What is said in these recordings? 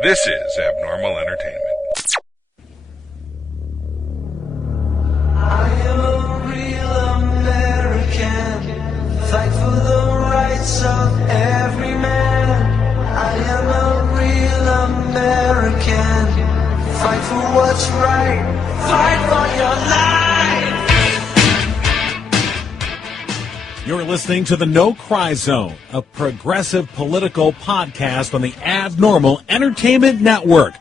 This is Abnormal Entertainment. I am a real American, fight for the rights of every man. I am a real American, fight for what's right, fight for your life. You're listening to the No Cry Zone, a progressive political podcast on the Abnormal Entertainment Network.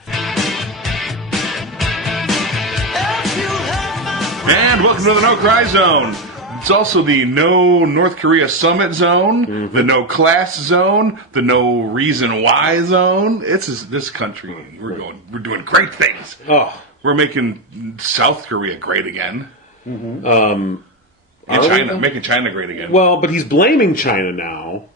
And welcome to the No Cry Zone. It's also the No North Korea Summit Zone, the No Class Zone, the No Reason Why Zone. It's this country. We're doing great things. Oh, We're making South Korea great again. Mm-hmm. And China, making China great again. Well, but he's blaming China now.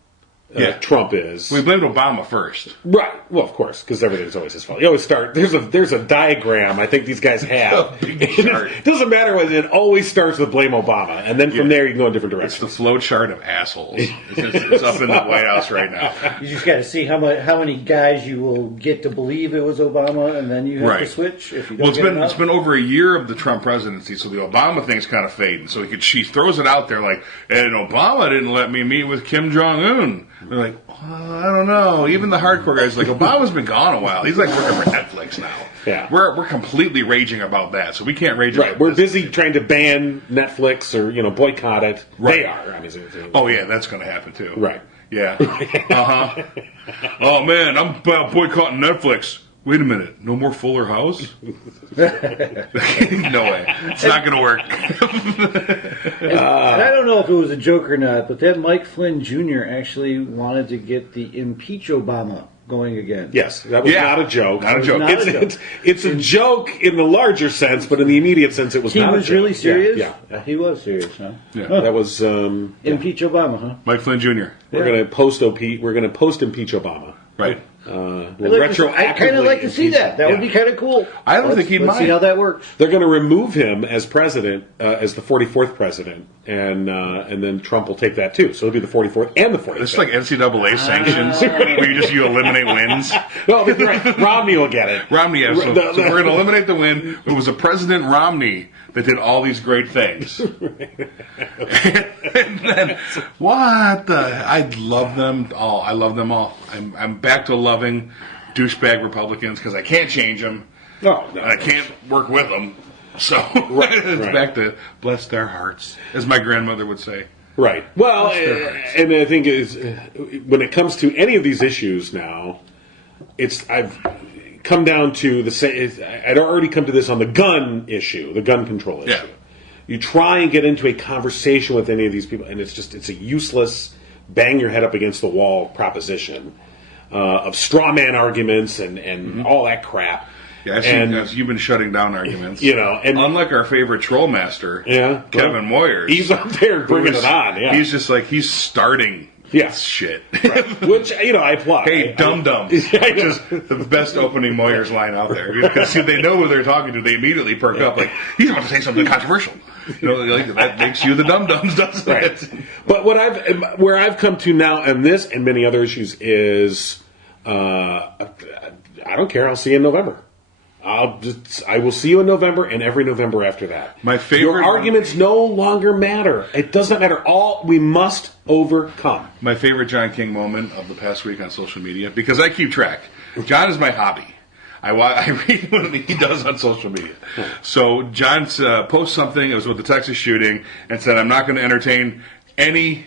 Yeah. Trump is. We blamed Obama first. Right. Well, of course, because everything's always his fault. You always start. There's a diagram I think these guys have. It doesn't matter what it always starts with blame Obama, and then from there you can go in different It's directions. the flow chart of assholes. It's up in the White House right now. You just got to see how many guys you will get to believe it was Obama, and then you have to switch. If you don't it's been over a year of the Trump presidency, so the Obama thing's kind of fading. So she throws it out there like, and Obama didn't let me meet with Kim Jong Un. They're like, I don't know. Even the hardcore guys are like, Obama's been gone a while. He's like working for Netflix now. Yeah. We're completely raging about that, so we can't rage about We're this. busy trying to ban Netflix or boycott it. Right. They are. I mean, Oh yeah, that's going to happen too. Right. Yeah. Oh man, I'm boycotting Netflix. Wait a minute, no more Fuller House? No way. It's not going to work. And I don't know if it was a joke or not, but that Mike Flynn Jr. actually wanted to get the impeach Obama going again. Yes, that was not a joke. Not a joke. It's a joke in the larger sense, but in the immediate sense, it was not a joke. He was really serious? Yeah. He was serious, huh? Yeah. That was Impeach Obama, huh? Mike Flynn Jr. We're going to post impeach Obama. Right. Retroactively. I kind of like to see that. That would be kind of cool. I don't think he'd Let's mind. see how that works. They're going to remove him as president, as the 44th president, and then Trump will take that too. So it'll be the 44th and the 45th. It's like NCAA sanctions, where you eliminate wins. No, right. Romney will get it. Romney, yeah. So we're going to eliminate the win. It was a President Romney that did all these great things. And then, I love them all. I love them all. I'm back to loving douchebag Republicans because I can't change them. No. And I can't work with them. So it's back to bless their hearts, as my grandmother would say. Right. Well, and I think when it comes to any of these issues now, I've come down to the same. I'd already come to this on the gun issue, the gun control issue. Yeah. You try and get into a conversation with any of these people, and it's a useless bang your head up against the wall proposition of straw man arguments and all that crap. Yeah, as you've been shutting down arguments. And unlike our favorite troll master, Kevin Moyers. He's up there bringing it on, yeah. He's just like, he's starting shit. Right. Which, I applaud. Hey, dum-dums. Which is the best opening Moyers line out there. Because they know who they're talking to. They immediately perk up. Like, he's about to say something controversial. That makes you the dum-dums, doesn't it? But where I've come to now on this and many other issues is, I don't care. I'll see you in November. I will see you in November and every November after that. My favorite Your arguments no longer matter. It doesn't matter. We must overcome. My favorite John King moment of the past week on social media, because I keep track. John is my hobby. I read what he does on social media. So John posts something. It was with the Texas shooting, and said, "I'm not going to entertain any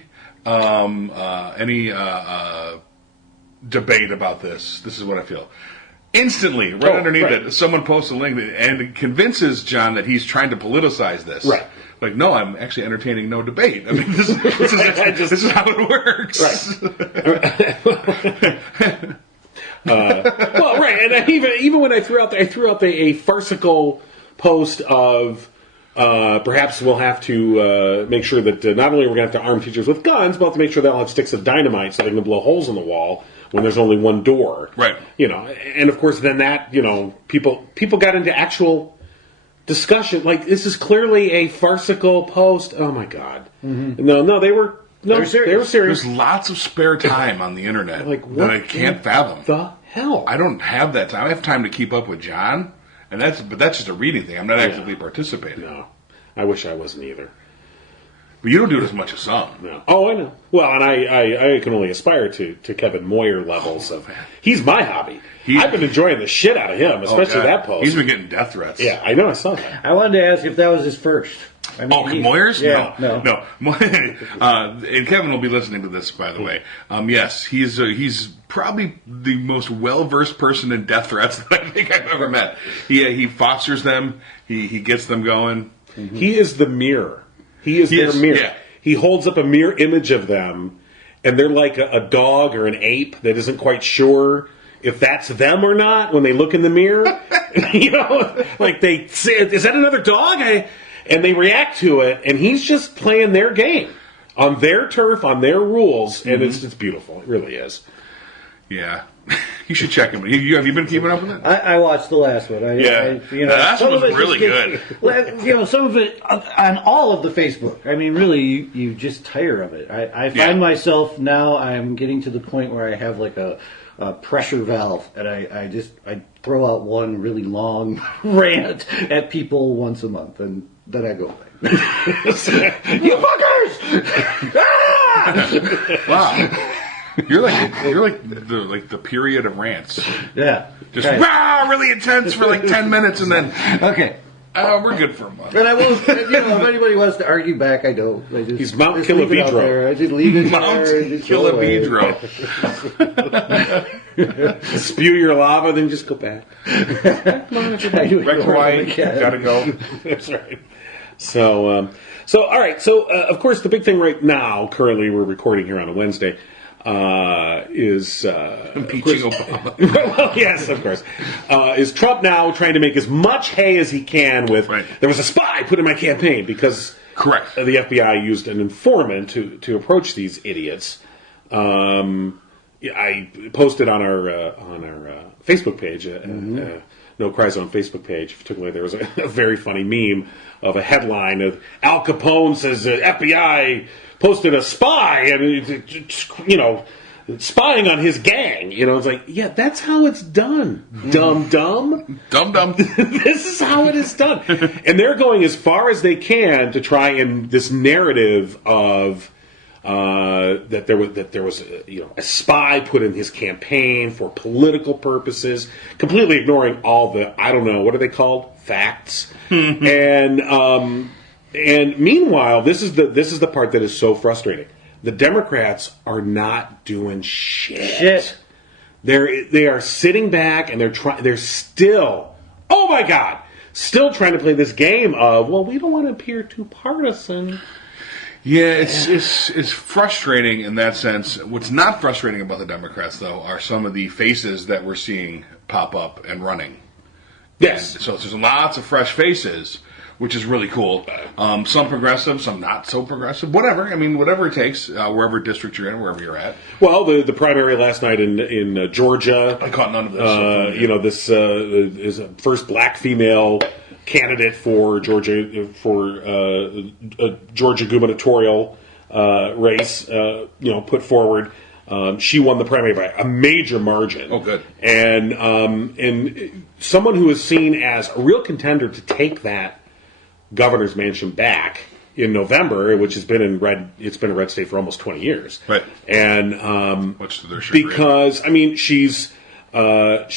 debate about this. This is what I feel." Instantly, underneath it, someone posts a link and it convinces John that he's trying to politicize this. Right. Like, no, I'm actually entertaining no debate. I mean, this is how it works. Right. Well, right, and even when I threw out a farcical post of perhaps we'll have to make sure that not only we're going to have to arm teachers with guns, but to make sure they'll have sticks of dynamite so they can blow holes in the wall when there's only one door. Right. And of course then that, people got into actual discussion. Like, this is clearly a farcical post. Oh my God. Mm-hmm. No, they were serious. There's lots of spare time on the internet that I can't fathom. The hell? I don't have that time. I have time to keep up with John, but that's just a reading thing. I'm not actively participating. No, I wish I wasn't either. But you don't do it as much as some. No. Oh, I know. Well, and I can only aspire to Kevin Moyer levels of. He's my hobby. I've been enjoying the shit out of him, especially that post. He's been getting death threats. Yeah, I know. I saw that. I wanted to ask if that was his first. I mean, Moyers? Yeah, no. And Kevin will be listening to this, by the way. Yes, he's probably the most well-versed person in death threats that I think I've ever met. He fosters them. He gets them going. Mm-hmm. He is the mirror. He is their mirror. Yeah. He holds up a mirror image of them, and they're like a dog or an ape that isn't quite sure if that's them or not when they look in the mirror. Like they say, is that another dog? And they react to it, and he's just playing their game on their turf, on their rules, and it's beautiful. It really is. Yeah. You should check him. Have you been keeping up with it? I watched the last one. The last one was really good. Some of it on all of the Facebook. I mean, really, you just tire of it. I find myself now. I'm getting to the point where I have like a pressure valve, and I throw out one really long rant at people once a month, and then I go away. You fuckers! Wow. You're like the period of rants. Yeah. Just really intense for like 10 minutes and then okay. We're good for a month. And I won't. If anybody wants to argue back, I don't. He's Mount Kilimanjaro. I just leave it Mount there. Kilimanjaro. Spew your lava, then just go back. Red White, gotta go. That's right. So all right. So of course, the big thing right now, currently, we're recording here on a Wednesday. Is impeaching Obama. Well, yes, of course. Is Trump now trying to make as much hay as he can with? Right. There was a spy put in my campaign because correct. The FBI used an informant to approach these idiots. I posted on our Facebook page. No Cry Zone Facebook page. Particularly, there was a very funny meme of a headline of Al Capone says FBI posted a spy and spying on his gang. It's like, yeah, that's how it's done. Dumb. This is how it is done. And they're going as far as they can to try and this narrative of that there was a spy put in his campaign for political purposes, completely ignoring all the what are they called, facts. And meanwhile, this is the part that is so frustrating. The Democrats are not doing shit. They are sitting back and they're still, oh my God, still trying to play this game of, well, we don't want to appear too partisan. Yeah, it's frustrating in that sense. What's not frustrating about the Democrats, though, are some of the faces that we're seeing pop up and running. Yes. And so there's lots of fresh faces, which is really cool. Some progressive, some not so progressive. Whatever. I mean, whatever it takes, wherever district you're in, wherever you're at. Well, the primary last night in Georgia. I caught none of this. This is a first black female candidate for Georgia a Georgia gubernatorial race. Put forward. She won the primary by a major margin. Oh, good. And someone who is seen as a real contender to take that governor's mansion back in November, which has been it's been a red state for almost 20 years. Right. And much to their chagrin. because she's let's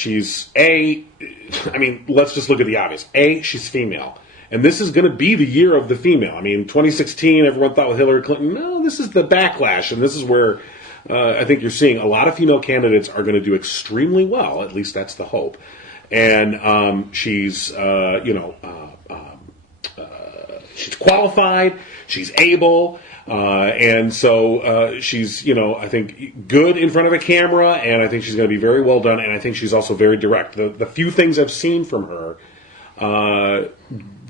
just look at the obvious. She's female. And this is going to be the year of the female. 2016, everyone thought with Hillary Clinton, no, this is the backlash. And this is where I think you're seeing a lot of female candidates are going to do extremely well. At least that's the hope. And she's qualified. She's able. And so she's, I think, good in front of a camera, and I think she's going to be very well done, and I think she's also very direct. The few things I've seen from her,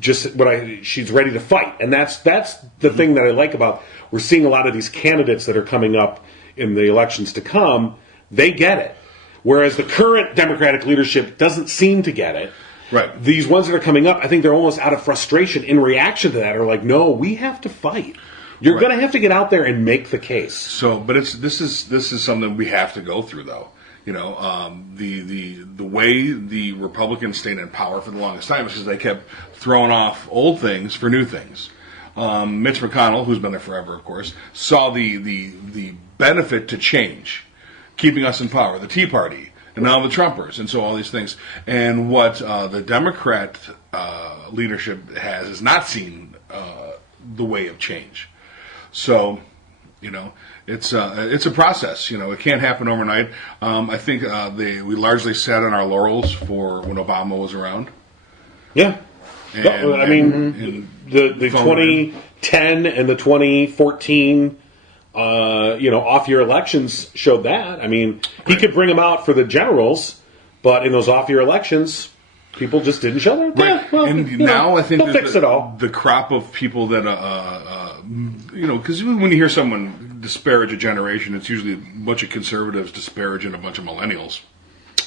she's ready to fight, and that's the thing that I like about, we're seeing a lot of these candidates that are coming up in the elections to come, they get it. Whereas the current Democratic leadership doesn't seem to get it. Right. These ones that are coming up, I think they're almost out of frustration in reaction to that, are like, no, we have to fight. You're going to have to get out there and make the case. So, but this is something we have to go through, though. The way the Republicans stayed in power for the longest time is because they kept throwing off old things for new things. Mitch McConnell, who's been there forever, of course, saw the benefit to change, keeping us in power. The Tea Party, and now the Trumpers, and so all these things. And what the Democrat leadership has not seen the way of change. So, it's a process. It can't happen overnight. I think we largely sat on our laurels for when Obama was around. Yeah. The 2010 and the 2014, off-year elections showed that. I mean, he could bring them out for the generals, but in those off-year elections, people just didn't show their. Right. Yeah, well, now I think they'll fix it all. The crop of people that, because when you hear someone disparage a generation, it's usually a bunch of conservatives disparaging a bunch of millennials.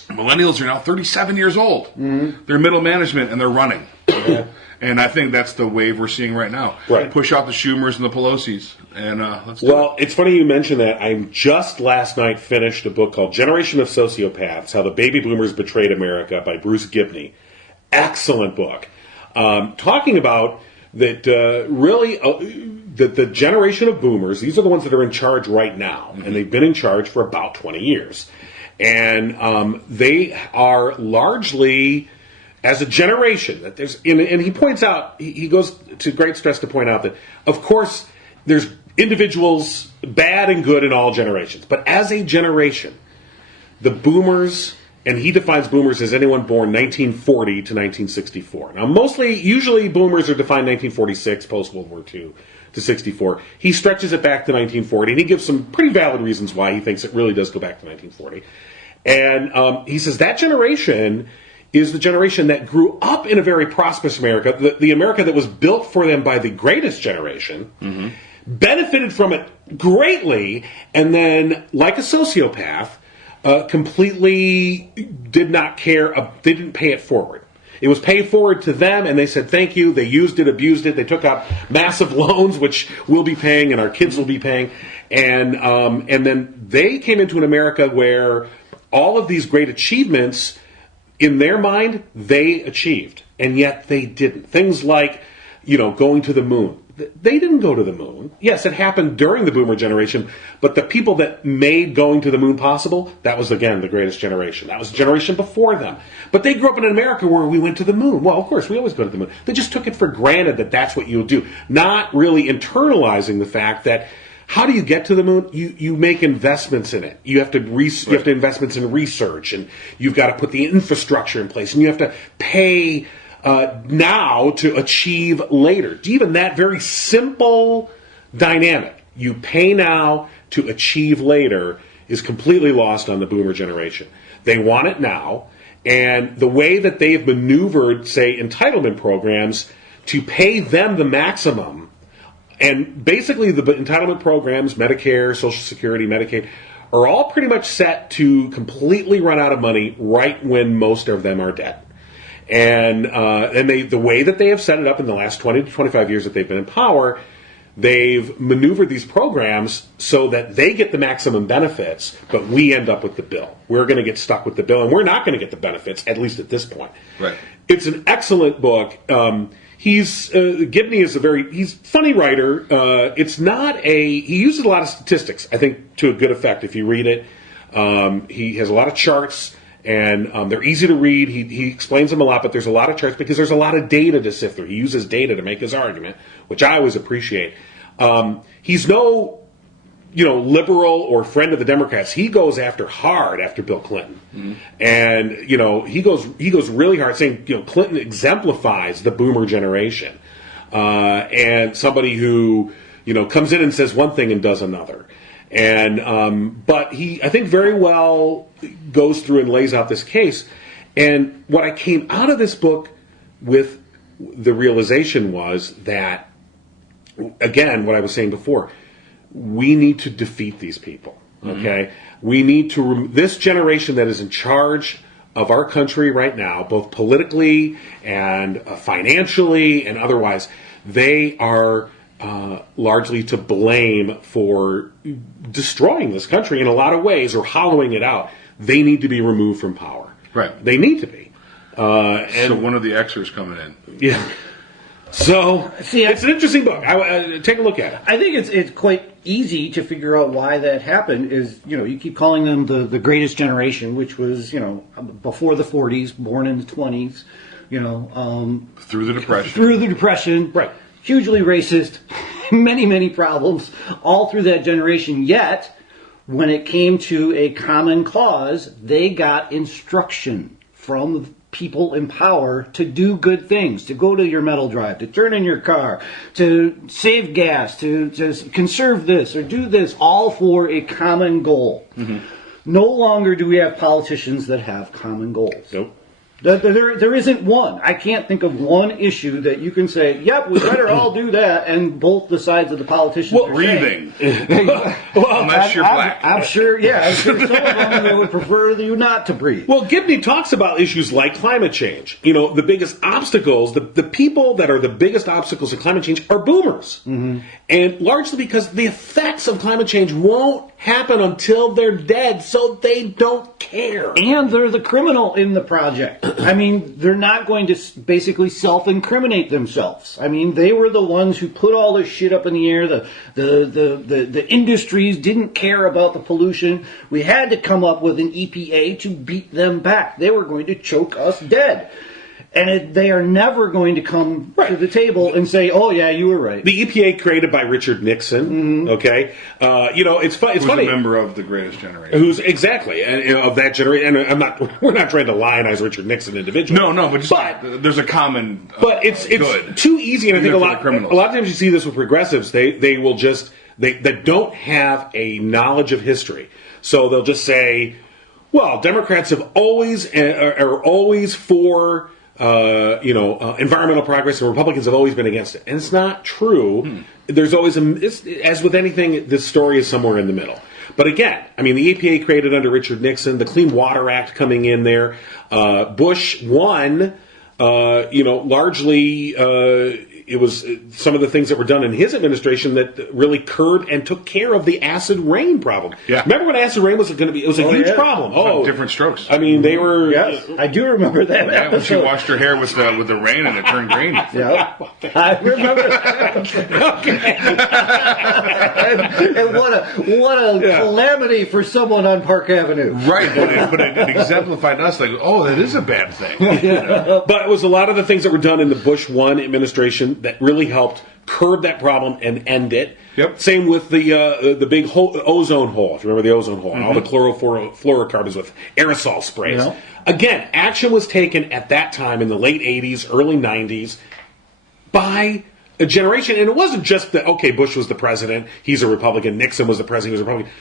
Millennials are now 37 years old. Mm-hmm. They're middle management and they're running. Yeah. And I think that's the wave we're seeing right now. Right. Push out the Schumers and the Pelosi's, and let's do it. Well, it's funny you mentioned that. I just last night finished a book called Generation of Sociopaths, How the Baby Boomers Betrayed America by Bruce Gibney. Excellent book. Talking about that that the generation of boomers, these are the ones that are in charge right now, and they've been in charge for about 20 years. And they are largely, as a generation, that there's, and he points out, he goes to great stress to point out that, of course, there's individuals, bad and good in all generations, but as a generation, the boomers, and he defines boomers as anyone born 1940 to 1964. Now, usually boomers are defined 1946, post-World War II, to 64. He stretches it back to 1940, and he gives some pretty valid reasons why he thinks it really does go back to 1940. And he says that generation is the generation that grew up in a very prosperous America, the America that was built for them by the greatest generation, benefited from it greatly, and then, like a sociopath, completely did not care. They didn't pay it forward. It was paid forward to them, and they said thank you. They used it, abused it. They took out massive loans, which we'll be paying, and our kids will be paying. And then they came into an America where all of these great achievements, in their mind, they achieved, and yet they didn't. Things like, going to the moon. They didn't go to the moon. Yes, it happened during the boomer generation, but the people that made going to the moon possible, that was, again, the greatest generation. That was the generation before them. But they grew up in an America where we went to the moon. Well, of course, we always go to the moon. They just took it for granted that that's what you'll do, not really internalizing the fact that how do you get to the moon? You make investments in it. You have to you have to investments in research, and you've got to put the infrastructure in place, and you have to pay now to achieve later. Even that very simple dynamic, you pay now to achieve later, is completely lost on the boomer generation. They want it now, and the way that they've maneuvered, say, entitlement programs to pay them the maximum, and basically the entitlement programs, Medicare, Social Security, Medicaid, are all pretty much set to completely run out of money right when most of them are dead. And the way that they have set it up in the last 20 to 25 years that they've been in power, they've maneuvered these programs so that they get the maximum benefits, but we end up with the bill. We're going to get stuck with the bill, and we're not going to get the benefits, at least at this point. Right. It's an excellent book. Gibney is he's a funny writer. He uses a lot of statistics, I think, to a good effect if you read it. He has a lot of charts. And they're easy to read. He explains them a lot, but there's a lot of charts because there's a lot of data to sift through. He uses data to make his argument, which I always appreciate. He's no, liberal or friend of the Democrats. He goes hard after Bill Clinton, and he goes really hard, saying Clinton exemplifies the boomer generation, and somebody who comes in and says one thing and does another. And but he, I think, very well goes through and lays out this case. And what I came out of this book with the realization was that, again, what I was saying before, we need to defeat these people. Okay, we need to this generation that is in charge of our country right now, both politically and financially and otherwise. They are largely to blame for destroying this country in a lot of ways, or hollowing it out. they need to be removed from power. Right. They need to be. So one of the Xers coming in. Yeah. So See, it's an interesting book. Take a look at it. I think it's quite easy to figure out why that happened. Is you keep calling them the greatest generation, which was before the 40s, born in the 20s, Through the Depression. through the Depression, Right. Hugely racist, many problems all through that generation. Yet, when it came to a common cause, they got instruction from people in power to do good things, to go to your metal drive, to turn in your car, to save gas, to conserve this or do this, all for a common goal. Mm-hmm. No longer do we have politicians that have common goals. Nope. There isn't one. I can't think of one issue that you can say, yep, we better all do that, and both the sides of the politicians are breathing. saying. Unless you're black. I'm sure some of them they would prefer you not to breathe. Well, Gibney talks about issues like climate change. The biggest obstacles, the people that are the biggest obstacles to climate change are boomers. Mm-hmm. And largely because the effects of climate change won't happen until they're dead, so they don't care. And they're the criminal in the project. I mean, they're not going to basically self-incriminate themselves. I mean, they were the ones who put all this shit up in the air. The industries didn't care about the pollution. We had to come up with an EPA to beat them back. They were going to choke us dead. And they are never going to come to the table and say, "Oh yeah, you were right." The EPA created by Richard Nixon. Mm-hmm. Okay, it's funny. Who's a member of the Greatest Generation? Who's exactly of that generation? And we're not trying to lionize Richard Nixon individually. No, but there's a common. But it's too easy, and I think a lot of times you see this with progressives. They will just they don't have a knowledge of history, so they'll just say, "Well, Democrats have always are always for." Environmental progress, and Republicans have always been against it. And it's not true. There's always, as with anything, this story is somewhere in the middle. But again, I mean, the EPA created under Richard Nixon, the Clean Water Act coming in there. Bush won, largely it was some of the things that were done in his administration that really curbed and took care of the acid rain problem. Yeah. Remember when acid rain was going to be? It was a huge problem. Different strokes. I mean, they were. Yes, I do remember that. Yeah, when she washed her hair with the rain and it turned green. Yeah, I remember that. and what a calamity for someone on Park Avenue. Right, but it exemplified us like, oh, that is a bad thing. But it was a lot of the things that were done in the Bush 1 administration that really helped curb that problem and end it. Yep. Same with the big ozone hole. If you remember the ozone hole, and all the chlorofluorocarbons with aerosol sprays. Yeah. Again, action was taken at that time in the late 80s, early 90s by a generation. And it wasn't just that, okay, Bush was the president, he's a Republican, Nixon was the president, he was a Republican.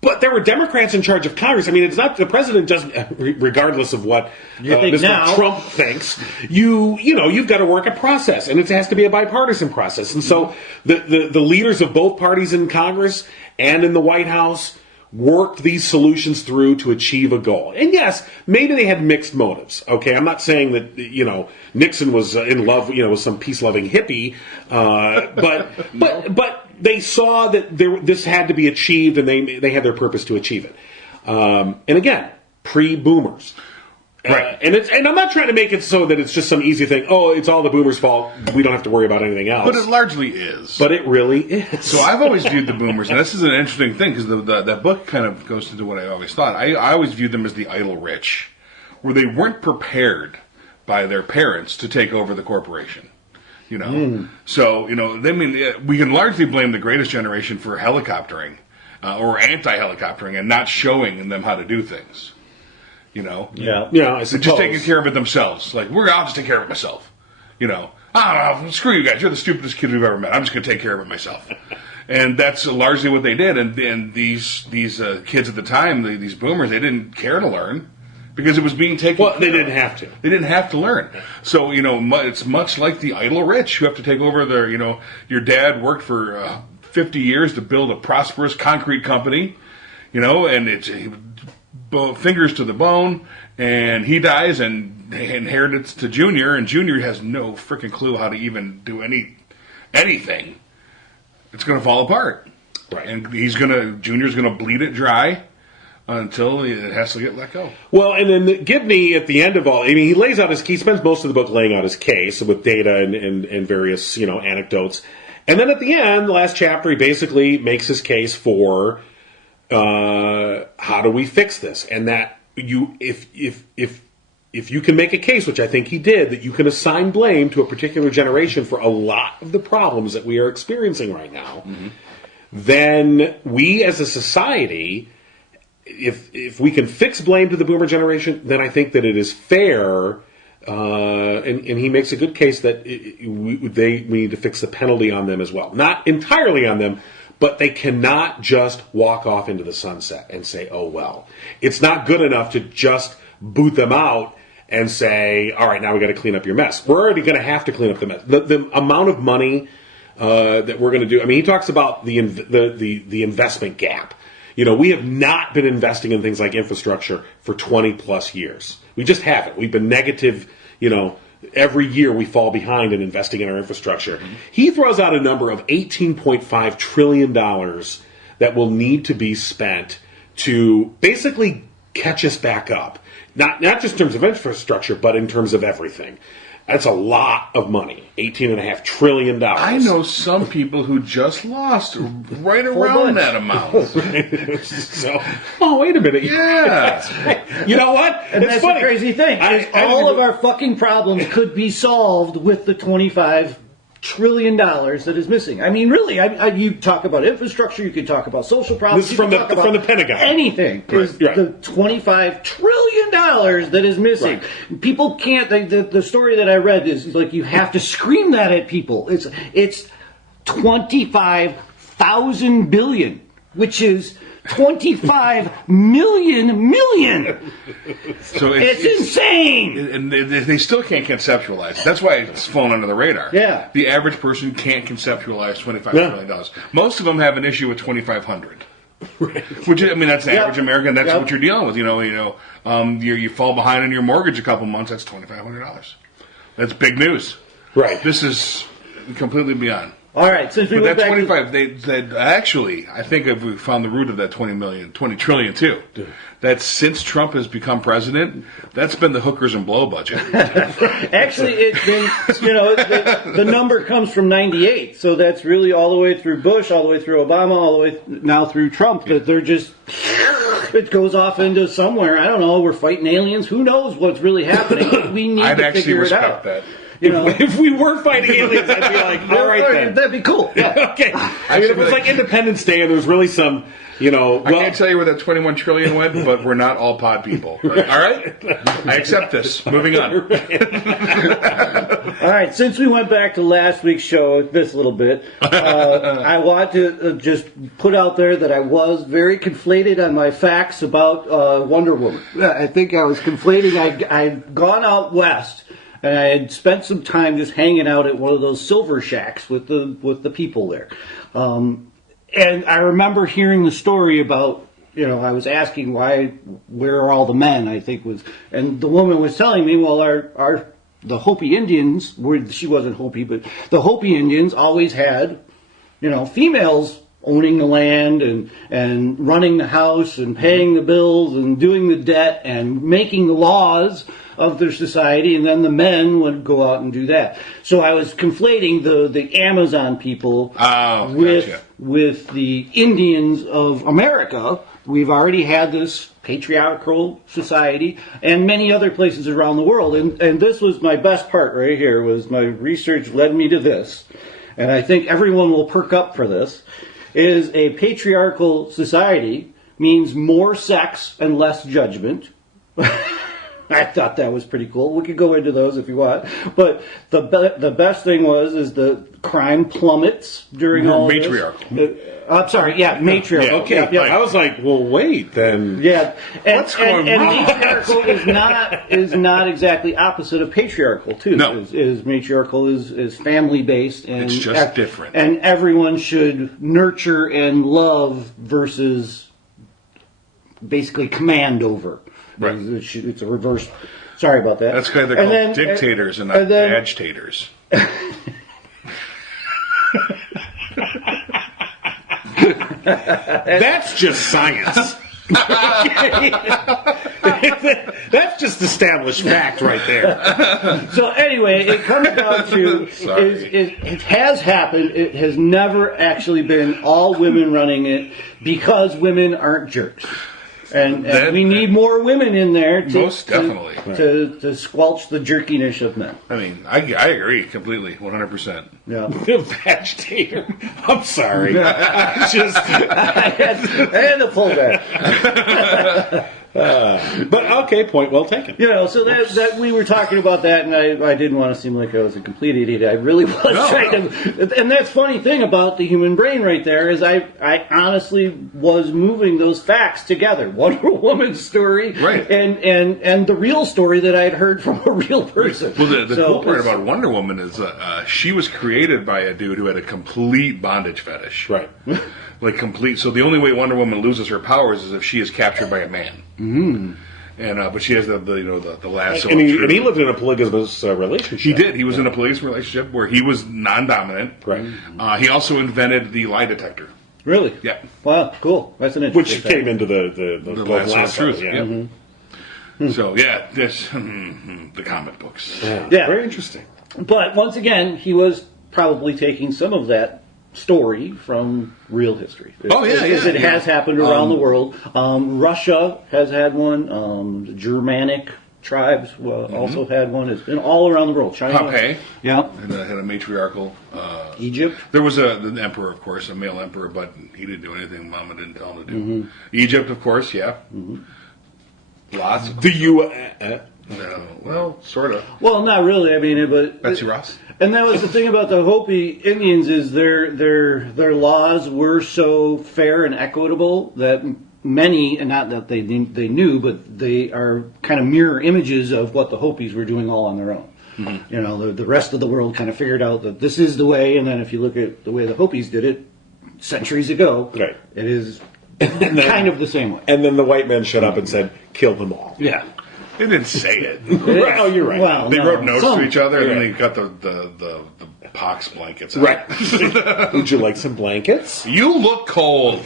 But there were Democrats in charge of Congress. I mean, it's not the president doesn't, regardless of what Mr. Trump thinks. You've got to work a process, and it has to be a bipartisan process. And so the leaders of both parties in Congress and in the White House worked these solutions through to achieve a goal. And yes, maybe they had mixed motives. Okay, I'm not saying that Nixon was in love, with some peace-loving hippie, but they saw that this had to be achieved, and they had their purpose to achieve it. And again, pre-boomers. Right. And I'm not trying to make it so that it's just some easy thing. Oh, it's all the boomers' fault. We don't have to worry about anything else. But it largely is. But it really is. So I've always viewed the boomers, and this is an interesting thing because that book kind of goes into what I always thought. I always viewed them as the idle rich, where they weren't prepared by their parents to take over the corporation. So we can largely blame the Greatest Generation for helicoptering or anti-helicoptering and not showing them how to do things. Yeah, I They're suppose. just taking care of it themselves. Like, I'll just take care of it myself. I don't know, screw you guys. You're the stupidest kid we've ever met. I'm just going to take care of it myself. And that's largely what they did. And these kids at the time, these boomers, they didn't care to learn because it was being taken care of. They didn't have to. They didn't have to learn. So, it's much like the idle rich who have to take over their, your dad worked for 50 years to build a prosperous concrete company, and it's fingers to the bone, and he dies and inherits to Junior, and Junior has no freaking clue how to even do anything. It's going to fall apart. Right. And Junior's going to bleed it dry until it has to get let go. Well, and then Gibney, at the end of all, I mean, he lays out he spends most of the book laying out his case with data and various, anecdotes. And then at the end, the last chapter, he basically makes his case for how do we fix this? And that if you can make a case, which I think he did, that you can assign blame to a particular generation for a lot of the problems that we are experiencing right now, then we as a society, if we can fix blame to the boomer generation, then I think that it is fair, and he makes a good case that we need to fix the penalty on them as well. Not entirely on them, but they cannot just walk off into the sunset and say, oh, well. It's not good enough to just boot them out and say, all right, now we got to clean up your mess. We're already going to have to clean up the mess. The amount of money that we're going to do, I mean, he talks about the investment gap. We have not been investing in things like infrastructure for 20 plus years. We just haven't. We've been negative, every year we fall behind in investing in our infrastructure. Mm-hmm. He throws out a number of $18.5 trillion that will need to be spent to basically catch us back up. Not just in terms of infrastructure, but in terms of everything. That's a lot of money. $18.5 trillion. I know some people who just lost right around that amount. Oh, wait a minute. Yeah. You know what? And it's that's funny. the crazy thing. All of our fucking problems could be solved with the $25 trillion that is missing. I mean, really, you talk about infrastructure, you could talk about social problems. This is from the Pentagon. Anything is Right. the $25 trillion that is missing. Right. People can't. The story that I read is like you have to scream that at people. It's 25,000 billion, which is 25 million. So It's insane. And they still can't conceptualize it. That's why it's fallen under the radar. Yeah. The average person can't conceptualize $25 trillion. Most of them have an issue with 2,500. Right. Which that's the average American. That's what you're dealing with. You fall behind on your mortgage a couple months. That's $2,500. That's big news. Right. This is completely beyond. All right, since we But went that back 25, they actually, I think if we found the root of that 20 trillion too. That since Trump has become president, that's been the hookers and blow budget. Actually, it's been, the number comes from 98, so that's really all the way through Bush, all the way through Obama, all the way now through Trump, that they're just, it goes off into somewhere, I don't know, we're fighting aliens, who knows what's really happening, we need I'd to actually figure it respect out. that. If we were fighting aliens, I'd be like, all right then. That'd be cool. Yeah. Okay. I mean, if it was like Independence Day and there was really some, I can't tell you where that 21 trillion went, but we're not all pod people. All right? I accept this. Moving on. All right, since we went back to last week's show, this little bit, I want to just put out there that I was very conflated on my facts about Wonder Woman. I think I was conflating. I'd gone out west, and I had spent some time just hanging out at one of those silver shacks with the people there. And I remember hearing the story about, I was asking where are all the men, I think and the woman was telling me, well, the Hopi Indians, she wasn't Hopi, but the Hopi Indians always had, females owning the land and running the house and paying the bills and doing the debt and making the laws of their society, and then the men would go out and do that. So I was conflating the Amazon people with the Indians of America. We've already had this patriarchal society and many other places around the world. And this was my best part right here, was my research led me to this. And I think everyone will perk up for this. Is a patriarchal society means more sex and less judgment. I thought that was pretty cool. We could go into those if you want. But the best thing is the crime plummets during all matriarchal. this. I'm sorry, matriarchal. Yeah, okay. Yeah. I was like, well, wait, then. Yeah, What's going and wrong? matriarchal is not exactly opposite of patriarchal too. No. Is matriarchal is family based, and It's just different. And everyone should nurture and love versus basically command over. Right. It's a reverse. Sorry about that. That's why they're called dictators and not agitators. That's just science. That's just established fact right there. So anyway, it comes down to it has happened. It has never actually been all women running it because women aren't jerks. And we need more women in there Most definitely. to squelch the jerkiness of men. I mean, I agree completely, 100%. Yeah. Vegetator. I'm sorry. I just I had to pull that. but okay, point well taken. So that we were talking about that, and I didn't want to seem like I was a complete idiot. I really was trying to. And that's funny thing about the human brain right there is I honestly was moving those facts together. Wonder Woman's story, right, and the real story that I'd heard from a real person. Well, the cool part about Wonder Woman is she was created by a dude who had a complete bondage fetish, right. Like complete. So the only way Wonder Woman loses her powers is if she is captured by a man. Mm. And but she has the lasso. And he lived in a polygamous relationship. He did. He was in a polygamous relationship where he was non-dominant. Right. He also invented the lie detector. Really? Yeah. Wow. Cool. That's an interesting Which came into the lasso of truth. Yeah. Yep. Mm-hmm. So yeah, this the comic books. Yeah. Very interesting. But once again, he was probably taking some of that story from real history. Because it has happened around the world. Russia has had one. The Germanic tribes also had one. It's been all around the world. China. Hopi. Yeah. Had a matriarchal. Egypt. There was an emperor, of course, a male emperor, but he didn't do anything Mama didn't tell him to do. Egypt, of course, yeah. Lots of the U. No, well, sort of. Well, not really. I mean, but Betsy Ross. And that was the thing about the Hopi Indians is their laws were so fair and equitable that many, and not that they knew, but they are kind of mirror images of what the Hopis were doing all on their own. Mm-hmm. The rest of the world kind of figured out that this is the way, and then if you look at the way the Hopis did it centuries ago, right. It is kind of the same way. And then the white men shut up and said, "Kill them all." Yeah. They didn't say it. Well, you're right. Well, they wrote notes to each other, and then Yeah. they got the pox blankets out. Right. Would you like some blankets? You look cold.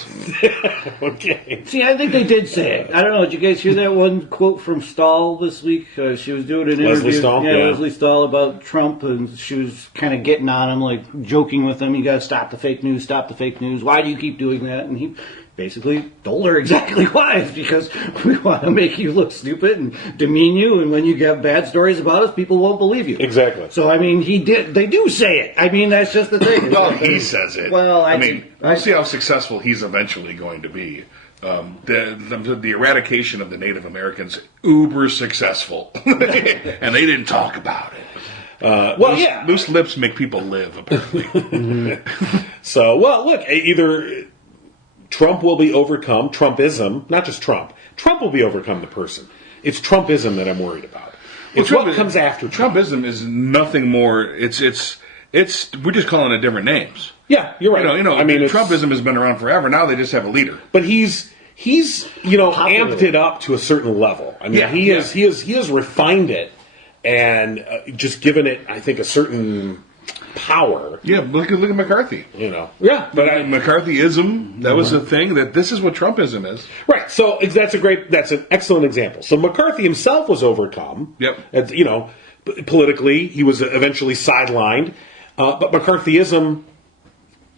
Okay. See, I think they did say it. I don't know. Did you guys hear that one quote from Stahl this week? She was doing an interview. Stahl? Yeah, Yeah. Leslie Stahl about Trump, and she was kind of getting on him, like joking with him. You got to stop the fake news. Stop the fake news. Why do you keep doing that? And he basically told her exactly why. It's because we want to make you look stupid and demean you, and when you get bad stories about us, people won't believe you. Exactly. So, I mean, they do say it. I mean, that's just the thing. Well, he says it. Well, I mean, we'll see how successful he's eventually going to be. The eradication of the Native Americans, uber successful. And they didn't talk about it. Loose lips make people live, apparently. So, well, look, either Trump will be overcome, Trumpism, not just Trump. Trump will be overcome the person. It's Trumpism that I'm worried about. It's what comes after Trump. Trumpism is nothing more. It's we're just calling it different names. Yeah, you're right. I mean, Trumpism has been around forever. Now they just have a leader. But he's amped it up to a certain level. I mean, he has refined it and just given it, I think, a certain power. Yeah, look at McCarthy. Yeah, but McCarthyism, that was a thing. That this is what Trumpism is. Right. So that's an excellent example. So McCarthy himself was overcome. Yep. Politically, he was eventually sidelined, but McCarthyism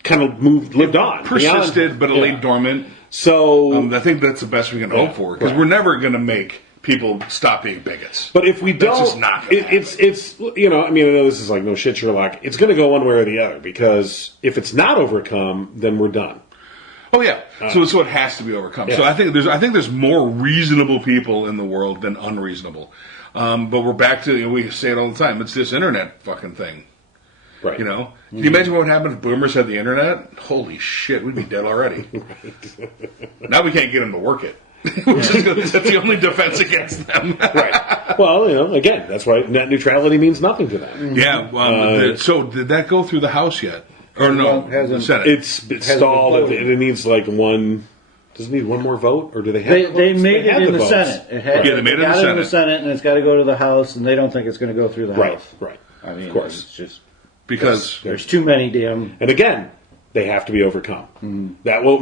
kind of lived on, persisted, but it lay dormant. So I think that's the best we can hope for, because we're never going to make people stop being bigots. But if we don't, just not gonna it's I know this is like no shit, Sherlock. It's going to go one way or the other, because if it's not overcome, then we're done. Oh yeah, so it has to be overcome. Yeah. So I think there's more reasonable people in the world than unreasonable. But we're back to we say it all the time. It's this internet fucking thing. Right. Can you imagine what would happen if boomers had the internet? Holy shit, we'd be dead already. Now we can't get them to work it. That's the only defense against them. Right. Well, again, that's why net neutrality means nothing to them. Yeah. So did that go through the House yet? Or no, the Senate? It's stalled. It needs like one. Does it need one more vote, or do they have? They made it in the Senate. They made it in the Senate, and it's got to go to the House, and they don't think it's going to go through the House. Right. I mean, of course, it's just because there's too many damn. And again, They have to be overcome. That will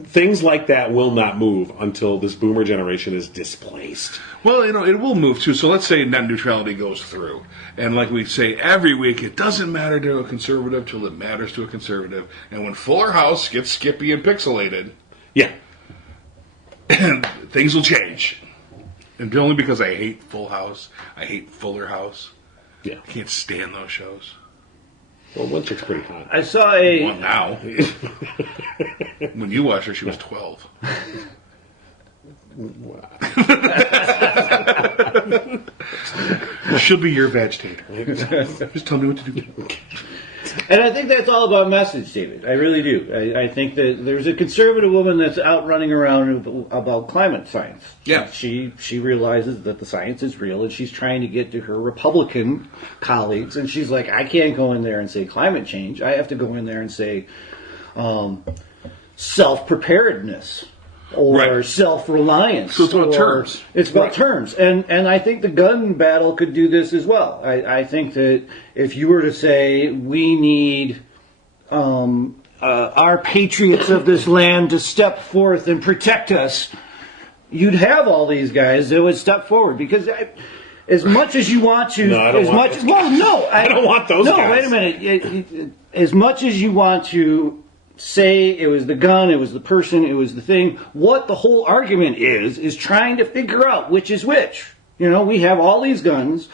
things like that will not move until this boomer generation is displaced. Well, it will move too. So let's say net neutrality goes through. And like we say every week, it doesn't matter to a conservative till it matters to a conservative. And when Fuller House gets skippy and pixelated, Yeah. things will change. And only because I hate Full House, I hate Fuller House. Yeah. I can't stand those shows. Well, one chick's pretty hot. I saw Well, now. When you watched her, she was 12. She'll be your vegetator. Just tell me what to do. And I think that's all about message, David. I really do. I think that there's a conservative woman that's out running around about climate science. Yeah. She realizes that the science is real, and she's trying to get to her Republican colleagues, and she's like, I can't go in there and say climate change. I have to go in there and say self-preparedness. Or Right. self-reliance. So it's about or- terms. It's about Right. terms. And I think the gun battle could do this as well. I think that if you were to say, we need our patriots of this land to step forth and protect us, you'd have all these guys that would step forward. Because as much as you want to... No, I don't as want much, those well, guys. no. I don't want those no, guys. wait a minute. As much as you want to... say it was the gun, it was the person, it was the thing. What the whole argument is trying to figure out which is which. We have all these guns.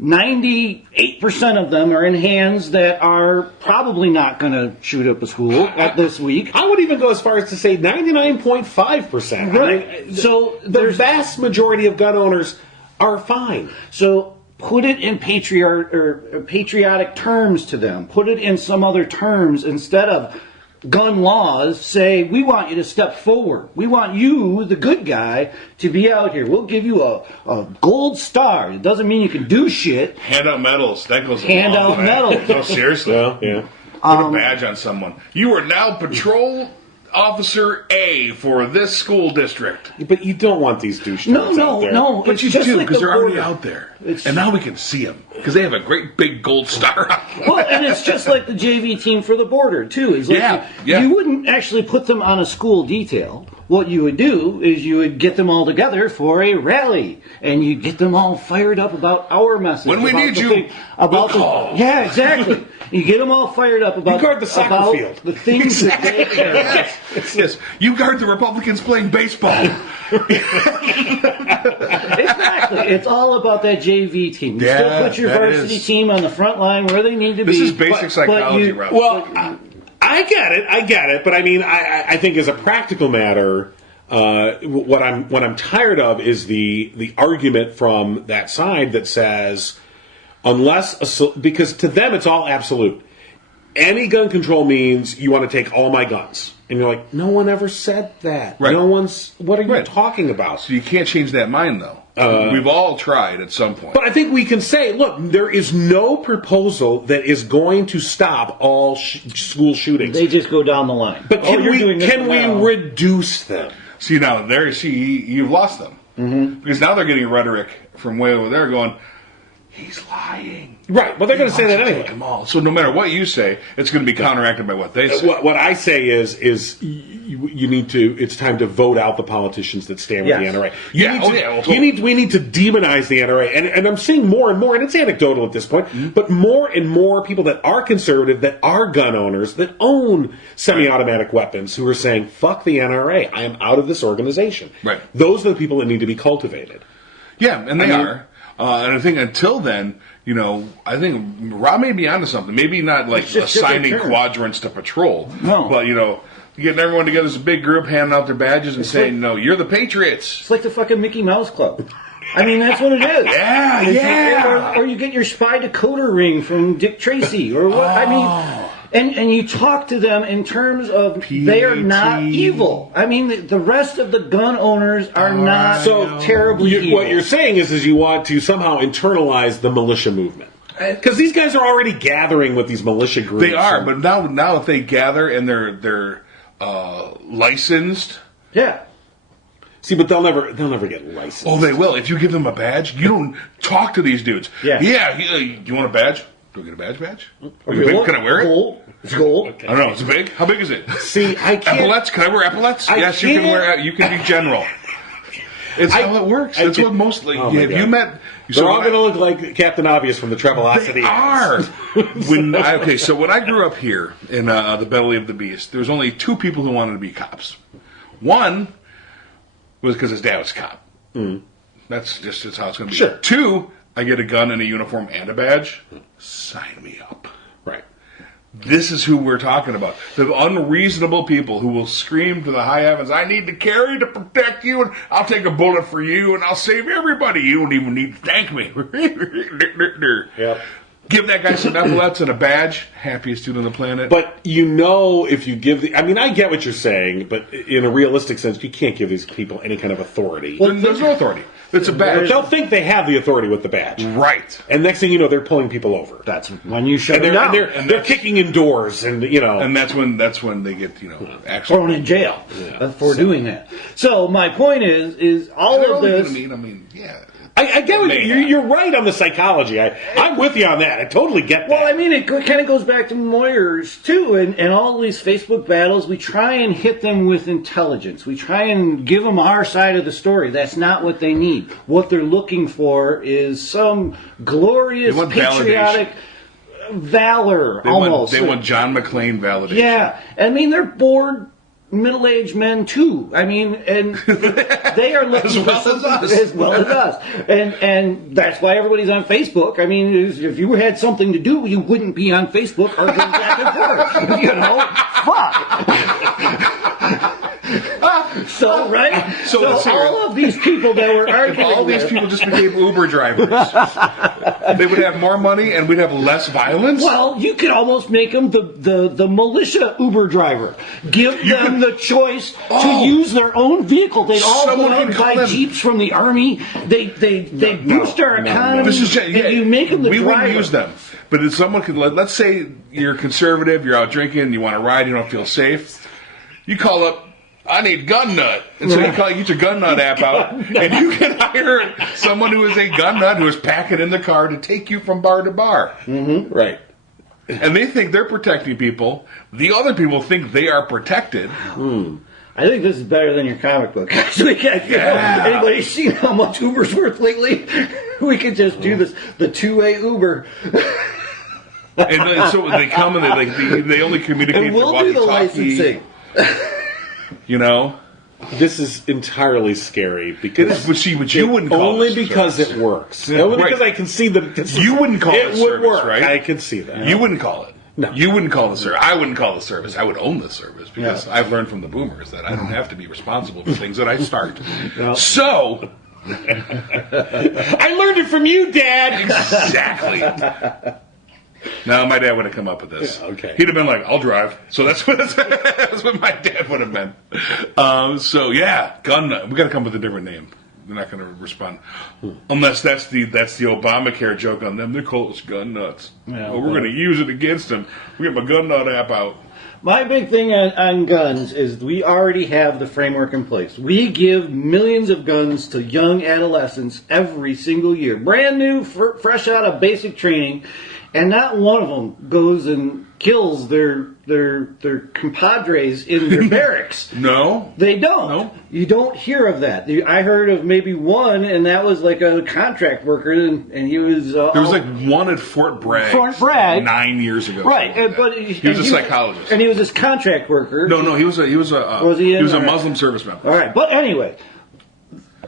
98% of them are in hands that are probably not going to shoot up a school at this week. I would even go as far as to say 99.5%. Right. So the vast majority of gun owners are fine. So put it in patriotic terms to them. Put it in some other terms instead of gun laws. Say, we want you to step forward. We want you, the good guy, to be out here. We'll give you a gold star. It doesn't mean you can do shit. Hand out medals. That goes a Hand long out way. medals. No, seriously. Yeah. Put a badge on someone. You are now patrol officer A for this school district. But you don't want these douche No, turds out there. no. But it's you just do, like because the they're already border. out there. It's- And now we can see them, because they have a great big gold star on them. Well, and it's just like the JV team for the border, too. It's like Yeah. You wouldn't actually put them on a school detail. What you would do is you would get them all together for a rally, and you get them all fired up about our message. When we about need the you, thing- about we'll call. Yeah, exactly. You get them all fired up about, You guard the soccer about field. the things that they care about. Yes. You guard the Republicans playing baseball. Exactly. It's all about that JV team. You Yeah, still put your that varsity is. team on the front line where they need to This be. is basic but psychology, you- Rob. Well, I get it. But I mean, I think as a practical matter, what I'm tired of is the argument from that side that says, because to them it's all absolute. Any gun control means you want to take all my guns. And you're like, no one ever said that. Right. What are you Right. talking about? So you can't change that mind, though. We've all tried at some point. But I think we can say, look, there is no proposal that is going to stop all school shootings. They just go down the line. But can we now. reduce them? See, now, you've lost them. Mm-hmm. Because now they're getting rhetoric from way over there going, he's lying. Right. Well, they're going to say that Take anyway. them all. So no matter what you say, it's going to be counteracted by what they say. What I say is you need to. It's time to vote out the politicians that stand with Yes. the NRA. We need to demonize the NRA, and I'm seeing more and more, and it's anecdotal at this point, but more and more people that are conservative, that are gun owners, that own semi-automatic weapons, who are saying, "Fuck the NRA! I am out of this organization." Right. Those are the people that need to be cultivated. Yeah, and they are. And I think until then, I think Rob may be onto something. Maybe not like It's just different assigning terms. quadrants to patrol. No. But, getting everyone together as a big group, handing out their badges and saying, no, you're the Patriots. It's like the fucking Mickey Mouse Club. I mean, that's what it is. Yeah. Or you get your spy decoder ring from Dick Tracy, or what? I mean, and you talk to them in terms of they are not evil. I mean, the rest of the gun owners are not so terribly evil. What you're saying is you want to somehow internalize the militia movement. Because these guys are already gathering with these militia groups. They are, but now if they gather and they're licensed. Yeah. See, but they'll never get licensed. Oh, they will. If you give them a badge, you don't talk to these dudes. Yeah. Yeah. You want a badge? Do I get a badge? Gold? Can I wear it? Gold. It's gold. I don't know. Is it big? How big is it? See, I can't. Epaulets? Can I wear epaulets? Yes, you can can't. wear. You can be general. It's how it works. That's what mostly. Oh my Have you God. met? They're all going to look like Captain Obvious from the Travelocity. They are. So when I grew up here in the belly of the beast, there was only two people who wanted to be cops. One was because his dad was a cop. That's just how it's going to be. Sure. Two, I get a gun and a uniform and a badge. Sign me up. Right. This is who we're talking about. The unreasonable people who will scream to the high heavens, I need to carry to protect you, and I'll take a bullet for you, and I'll save everybody. You don't even need to thank me. Yep. Give that guy some epaulets and a badge. Happiest dude on the planet. But if you give I get what you're saying, but in a realistic sense, you can't give these people any kind of authority. Well, there's no authority. It's a badge. They'll think they have the authority with the badge. Right. And next thing you know, they're pulling people over. That's when you shut And them down. they're kicking in doors, and And that's when they get, actually. Thrown in jail for doing that. So my point is all of this. I mean, yeah. I get what you're right on the psychology. I'm with you on that. I totally get that. Well, I mean, it kind of goes back to Moyers, too, and all these Facebook battles, we try and hit them with intelligence. We try and give them our side of the story. That's not what they need. What they're looking for is some glorious, patriotic valor, almost. They want John McClane validation. Yeah, I mean, they're bored middle-aged men too. I mean, and they are looking as well as us, and that's why everybody's on Facebook. I mean, if you had something to do, you wouldn't be on Facebook arguing back and forth. So right, so all of these people that were arguing, all these people just became Uber drivers. They would have more money, and we'd have less violence. Well, you could almost make them the militia Uber driver. Give them the choice to use their own vehicle. They'd all go out and buy Jeeps from the Army. They boost our economy. And you make them the driver. We wouldn't use them. But if someone could, let's say you're conservative, you're out drinking, you want to ride, you don't feel safe. You call up, I need gun nut. And so you get your gun nut app out, and you can hire someone who is a gun nut who is packing in the car to take you from bar to bar. Mm-hmm. Right. And they think they're protecting people. The other people think they are protected. I think this is better than your comic book. Anybody seen how much Uber's worth lately? We could just do this, the two-way Uber. And so they come and they only communicate and we'll through do the walkie-talkie. licensing. This is entirely scary because but you wouldn't call only it because service. It works. Only because I can see that you wouldn't call it would service, work. right? I can see that. You wouldn't call it. No. You wouldn't call the service. I wouldn't call the service. I would own the service because I've learned from the boomers that I don't have to be responsible for things that I start. So I learned it from you, Dad. Exactly. No, my dad would have come up with this. Yeah, okay. He'd have been like, I'll drive. So that's what my dad would have been. Gun nut. We got to come up with a different name. They're not going to respond unless that's the Obamacare joke on them. They're called us gun nuts. Yeah, we're going to use it against them. We get my gun nut app out. My big thing on guns is we already have the framework in place. We give millions of guns to young adolescents every single year. Brand new, fresh out of basic training. And not one of them goes and kills their compadres in their barracks. No. They don't. No. You don't hear of that. I heard of maybe one, and that was like a contract worker, and he was... there was like one at Fort Bragg. 9 years ago. Right. But he was a psychologist. And he was this contract worker. No, he was a Muslim service member. All right. But anyway...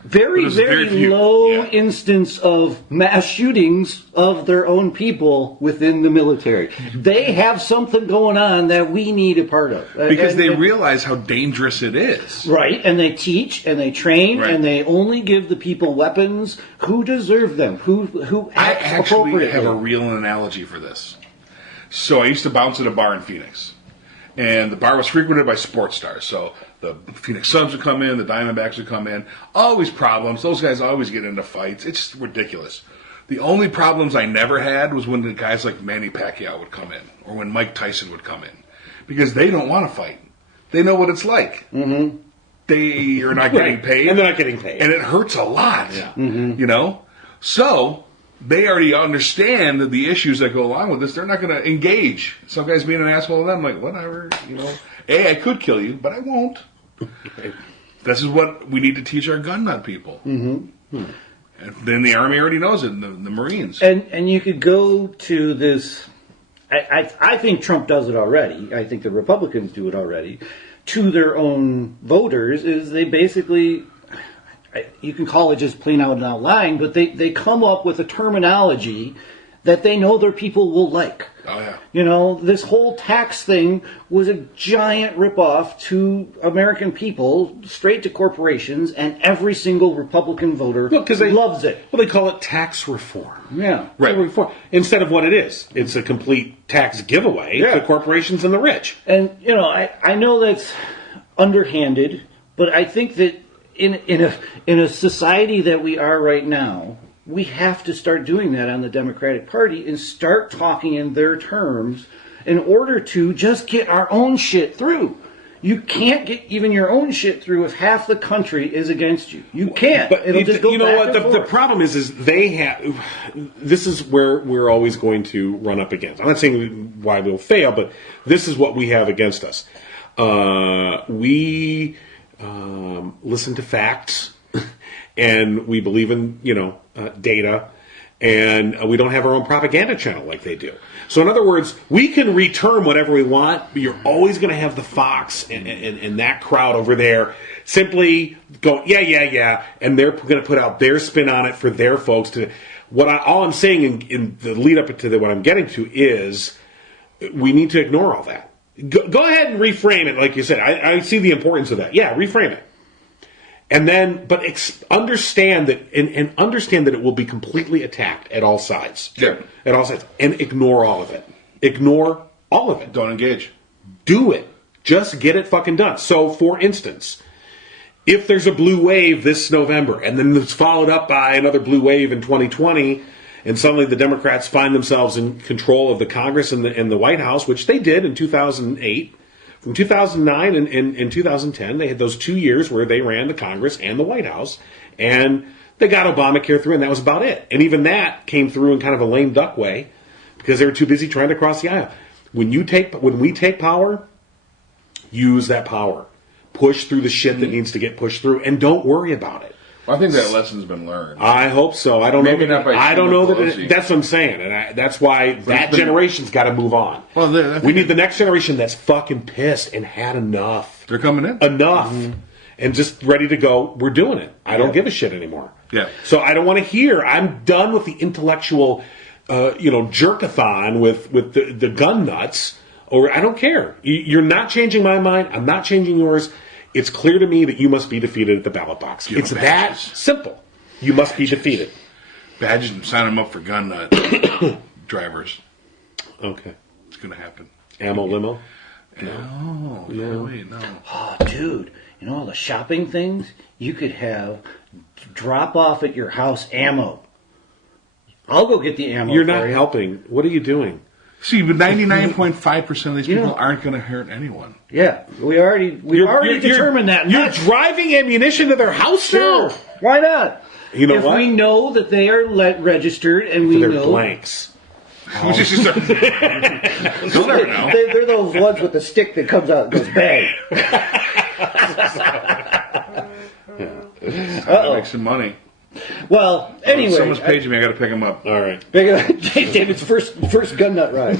Very few. low instance of mass shootings of their own people within the military. They have something going on that we need a part of. Because they realize how dangerous it is. Right, and they teach and they train and they only give the people weapons who deserve them, who act I actually appropriately. have a real analogy for this. So I used to bounce at a bar in Phoenix. And the bar was frequented by sports stars. So the Phoenix Suns would come in, the Diamondbacks would come in. Always problems. Those guys always get into fights. It's just ridiculous. The only problems I never had was when the guys like Manny Pacquiao would come in, or when Mike Tyson would come in. Because they don't want to fight. They know what it's like. Mm-hmm. They are not getting paid. And they're not getting paid. And it hurts a lot. Yeah. Mm-hmm. So they already understand the issues that go along with this. They're not going to engage. Some guy's being an asshole to them, like, whatever, I could kill you, but I won't. This is what we need to teach our gun nut people. Mm-hmm. And then the Army already knows it, and the Marines. And you could go to this. I think Trump does it already. I think the Republicans do it already. To their own voters, is they basically, you can call it just plain out not lying, but they come up with a terminology that they know their people will like. Oh, yeah. This whole tax thing was a giant ripoff to American people, straight to corporations, and every single Republican voter loves it. Well, they call it tax reform. Yeah. Right. Reform. Instead of what it is. It's a complete tax giveaway to corporations and the rich. And, I know that's underhanded, but I think that in a society that we are right now, we have to start doing that on the Democratic Party and start talking in their terms in order to just get our own shit through. You can't get even your own shit through if half the country is against you. You can't. But it'll just go back and the forth. problem is they have. This is where we're always going to run up against. I'm not saying why we'll fail, but this is what we have against us. We listen to facts, and we believe in data, and we don't have our own propaganda channel like they do. So in other words, we can reterm whatever we want, but you're always going to have the Fox and that crowd over there simply go, yeah, and they're going to put out their spin on it for their folks. All I'm saying in the lead up to what I'm getting to is we need to ignore all that. Go ahead and reframe it, like you said. I see the importance of that. Yeah, reframe it. And then, but understand that, and understand that it will be completely attacked at all sides. Yeah. At all sides. And ignore all of it. Ignore all of it. Don't engage. Do it. Just get it fucking done. So, for instance, if there's a blue wave this November, and then it's followed up by another blue wave in 2020, and suddenly the Democrats find themselves in control of the Congress and the White House, which they did in 2008, from 2009 and 2010, they had those 2 years where they ran the Congress and the White House, and they got Obamacare through, and that was about it. And even that came through in kind of a lame duck way, because they were too busy trying to cross the aisle. When we take power, use that power. Push through the shit that needs to get pushed through, and don't worry about it. Well, I think that lesson's been learned. I hope so. I don't Maybe know. not by I don't know Pelosi. that's what I'm saying, and that's why that generation's got to move on. Well, we need the next generation that's fucking pissed and had enough. They're coming in. Enough. And just ready to go. We're doing it. I don't give a shit anymore. Yeah. So I don't want to hear. I'm done with the intellectual, jerkathon with the gun nuts. Or I don't care. You're not changing my mind. I'm not changing yours. It's clear to me that you must be defeated at the ballot box. It's that simple. You must be defeated. Badges and sign them up for gun nut drivers. Okay. It's going to happen. Ammo limo? No. Wait, no. Oh, dude, all the shopping things you could have drop off at your house ammo. I'll go get the ammo. You're for not you. helping. What are you doing? See, but 99.5% of these people aren't going to hurt anyone. Yeah, we've already determined that. You're driving ammunition to their house Sure. now? Why not? You know if what? we know that they are registered and we They're know blanks. They'll never know. they're those ones with the stick that comes out and goes bang. Make some money. Well, anyway, Someone's paging me. I got to pick them up. All right. David's first gun nut ride.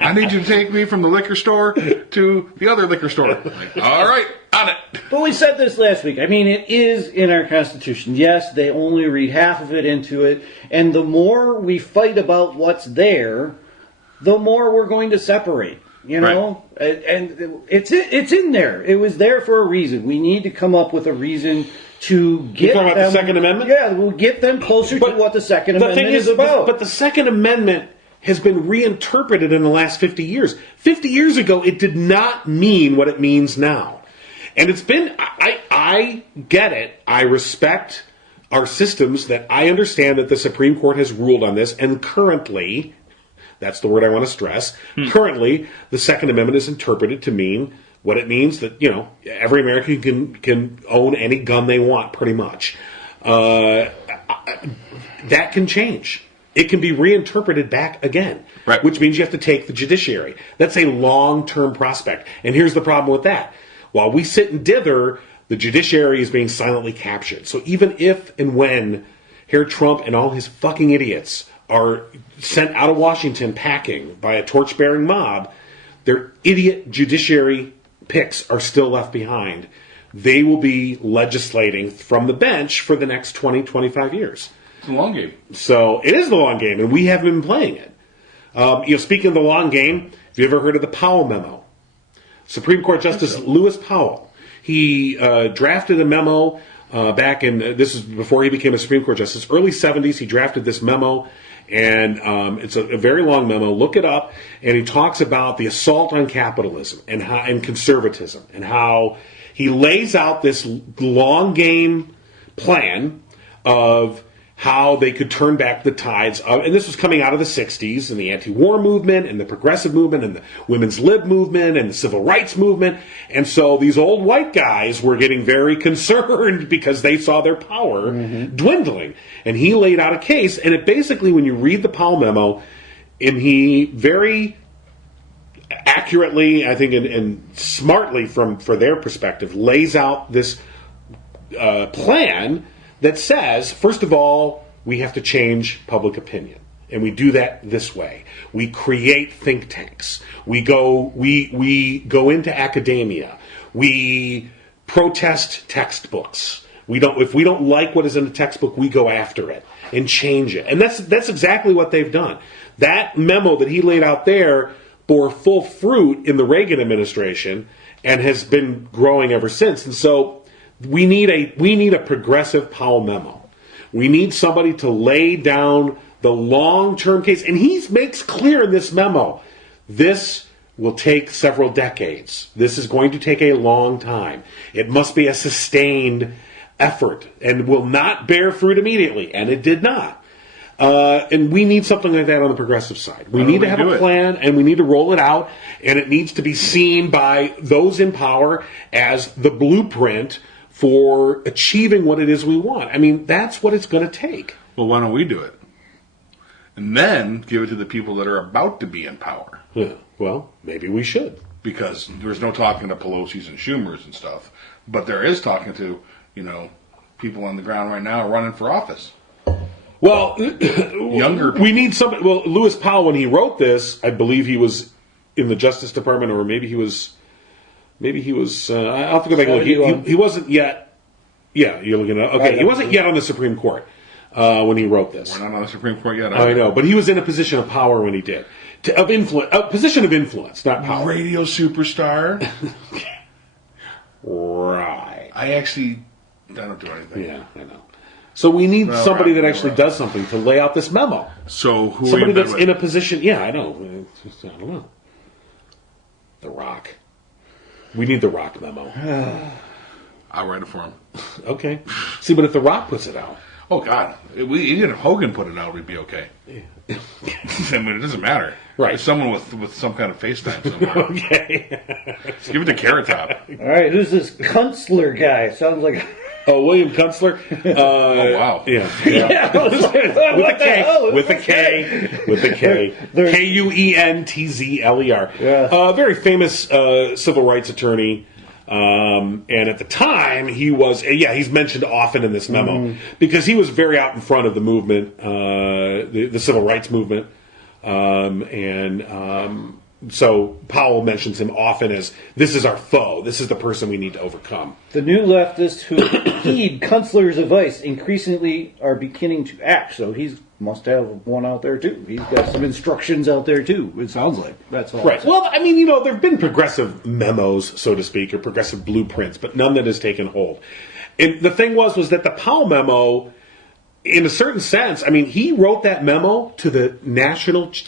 I need you to take me from the liquor store to the other liquor store. Like, all right, on it. But we said this last week. I mean, it is in our Constitution. Yes, they only read half of it into it. And the more we fight about what's there, the more we're going to separate. And it's in there. It was there for a reason. We need to come up with a reason to get talking about the Second Amendment? Yeah, we'll get them closer to what the Second Amendment is about. But the Second Amendment has been reinterpreted in the last 50 years. 50 years ago, it did not mean what it means now. And it's been, I get it. I respect our systems, that I understand that the Supreme Court has ruled on this, and currently, that's the word I want to stress, currently, the Second Amendment is interpreted to mean what it means, that, every American can own any gun they want, pretty much. that can change. It can be reinterpreted back again, Right. which means you have to take the judiciary. That's a long-term prospect. And here's the problem with that. While we sit and dither, the judiciary is being silently captured. So even if and when Herr Trump and all his fucking idiots are sent out of Washington packing by a torch-bearing mob, their idiot judiciary picks are still left behind. They will be legislating from the bench for the next 20, 25 years. It's a long game. So it is the long game, and we haven't been playing it. Speaking of the long game, have you ever heard of the Powell memo? Supreme Court Justice Lewis Powell. He drafted a memo back in, this is before he became a Supreme Court Justice, early 70s. He drafted this memo, and it's a very long memo. Look it up, and he talks about the assault on capitalism and conservatism, and how he lays out this long game plan of how they could turn back the tides of, and this was coming out of the 60s and the anti-war movement and the progressive movement and the women's lib movement and the civil rights movement. And so these old white guys were getting very concerned because they saw their power dwindling. And he laid out a case, and it basically, when you read the Powell memo, and he very accurately, I think, and smartly for their perspective, lays out this plan that says, first of all, we have to change public opinion. And we do that this way. We create think tanks. We go into academia. We protest textbooks. If we don't like what is in the textbook, we go after it and change it. And that's exactly what they've done. That memo that he laid out there bore full fruit in the Reagan administration and has been growing ever since. And so we need a progressive Powell memo. We need somebody to lay down the long-term case. And he makes clear in this memo, this will take several decades. This is going to take a long time. It must be a sustained effort and will not bear fruit immediately. And it did not. And we need something like that on the progressive side. We need to have a plan, and we need to roll it out, and it needs to be seen by those in power as the blueprint for achieving what it is we want. I mean, that's what it's going to take. Well, why don't we do it? And then give it to the people that are about to be in power. Yeah, well, maybe we should. Because there's no talking to Pelosi's and Schumer's and stuff. But there is talking to, people on the ground right now running for office. Well, younger people. We need somebody. Well, Lewis Powell, when he wrote this, I believe he was in the Justice Department, or maybe he was. I'll have to go back and look. He wasn't yet. Yeah, you're looking at. Okay, he wasn't yet on the Supreme Court when he wrote this. We're not on the Supreme Court yet. I know, but he was in a position of power when he did. A position of influence, not power. Radio superstar. Right. I don't do anything. Yeah, I know. So we need somebody that actually does something to lay out this memo. So who? Somebody that's in a position. Yeah, I know. I don't know. The Rock. We need the Rock memo. I'll write it for him. Okay. See, but if the Rock puts it out. Oh God! Even if Hogan put it out, we'd be okay. Yeah. I mean, it doesn't matter. Right. If someone with some kind of FaceTime somewhere. Okay. Just give it to Carrot Top. All right, who's this Kunstler guy? Sounds like. Oh, William Kunstler. Oh wow. Yeah. With a K. Kuentzler. Yeah. Very famous civil rights attorney. And at the time, he was, he's mentioned often in this memo because he was very out in front of the movement, the civil rights movement. So Powell mentions him often as, this is our foe. This is the person we need to overcome. The new leftists who heed Kunstler's advice increasingly are beginning to act. So he must have one out there, too. He's got some instructions out there, too, it sounds like. That's all. Right. Well, I mean, there have been progressive memos, so to speak, or progressive blueprints, but none that has taken hold. And the thing was that the Powell memo, in a certain sense, I mean, he wrote that memo to the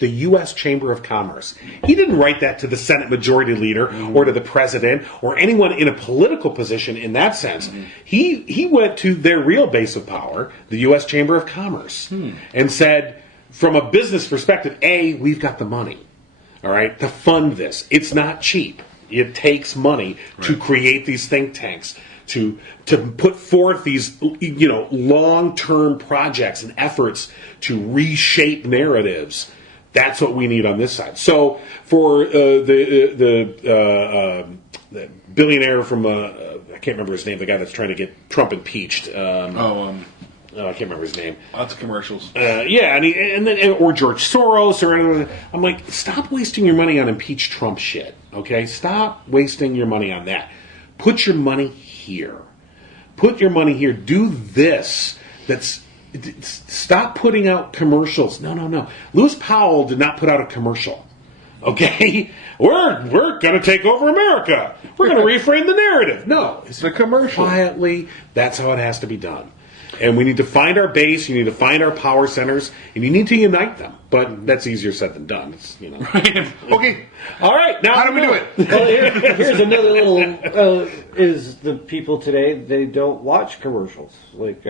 U.S. Chamber of Commerce. He didn't write that to the Senate Majority Leader or to the President or anyone in a political position in that sense. He went to their real base of power, the U.S. Chamber of Commerce, and said, from a business perspective, we've got the money, all right, to fund this. It's not cheap. It takes money to create these think tanks, to put forth these, long-term projects and efforts to reshape narratives. That's what we need on this side. So for the billionaire from I can't remember his name, the guy that's trying to get Trump impeached. I can't remember his name. Lots of commercials. Or George Soros or anything. I'm like, stop wasting your money on impeach Trump shit. Okay, stop wasting your money on that. Put your money here. Put your money here. Do this. Stop putting out commercials. No. Lewis Powell did not put out a commercial. Okay, we're going to take over America. We're going to reframe the narrative. No, It's a commercial. Quietly. That's how it has to be done. And we need to find our base. You need to find our power centers, and you need to unite them. But that's easier said than done. Okay. All right. Now How do we do it? Well, here's another little is the people today, they don't watch commercials. Right.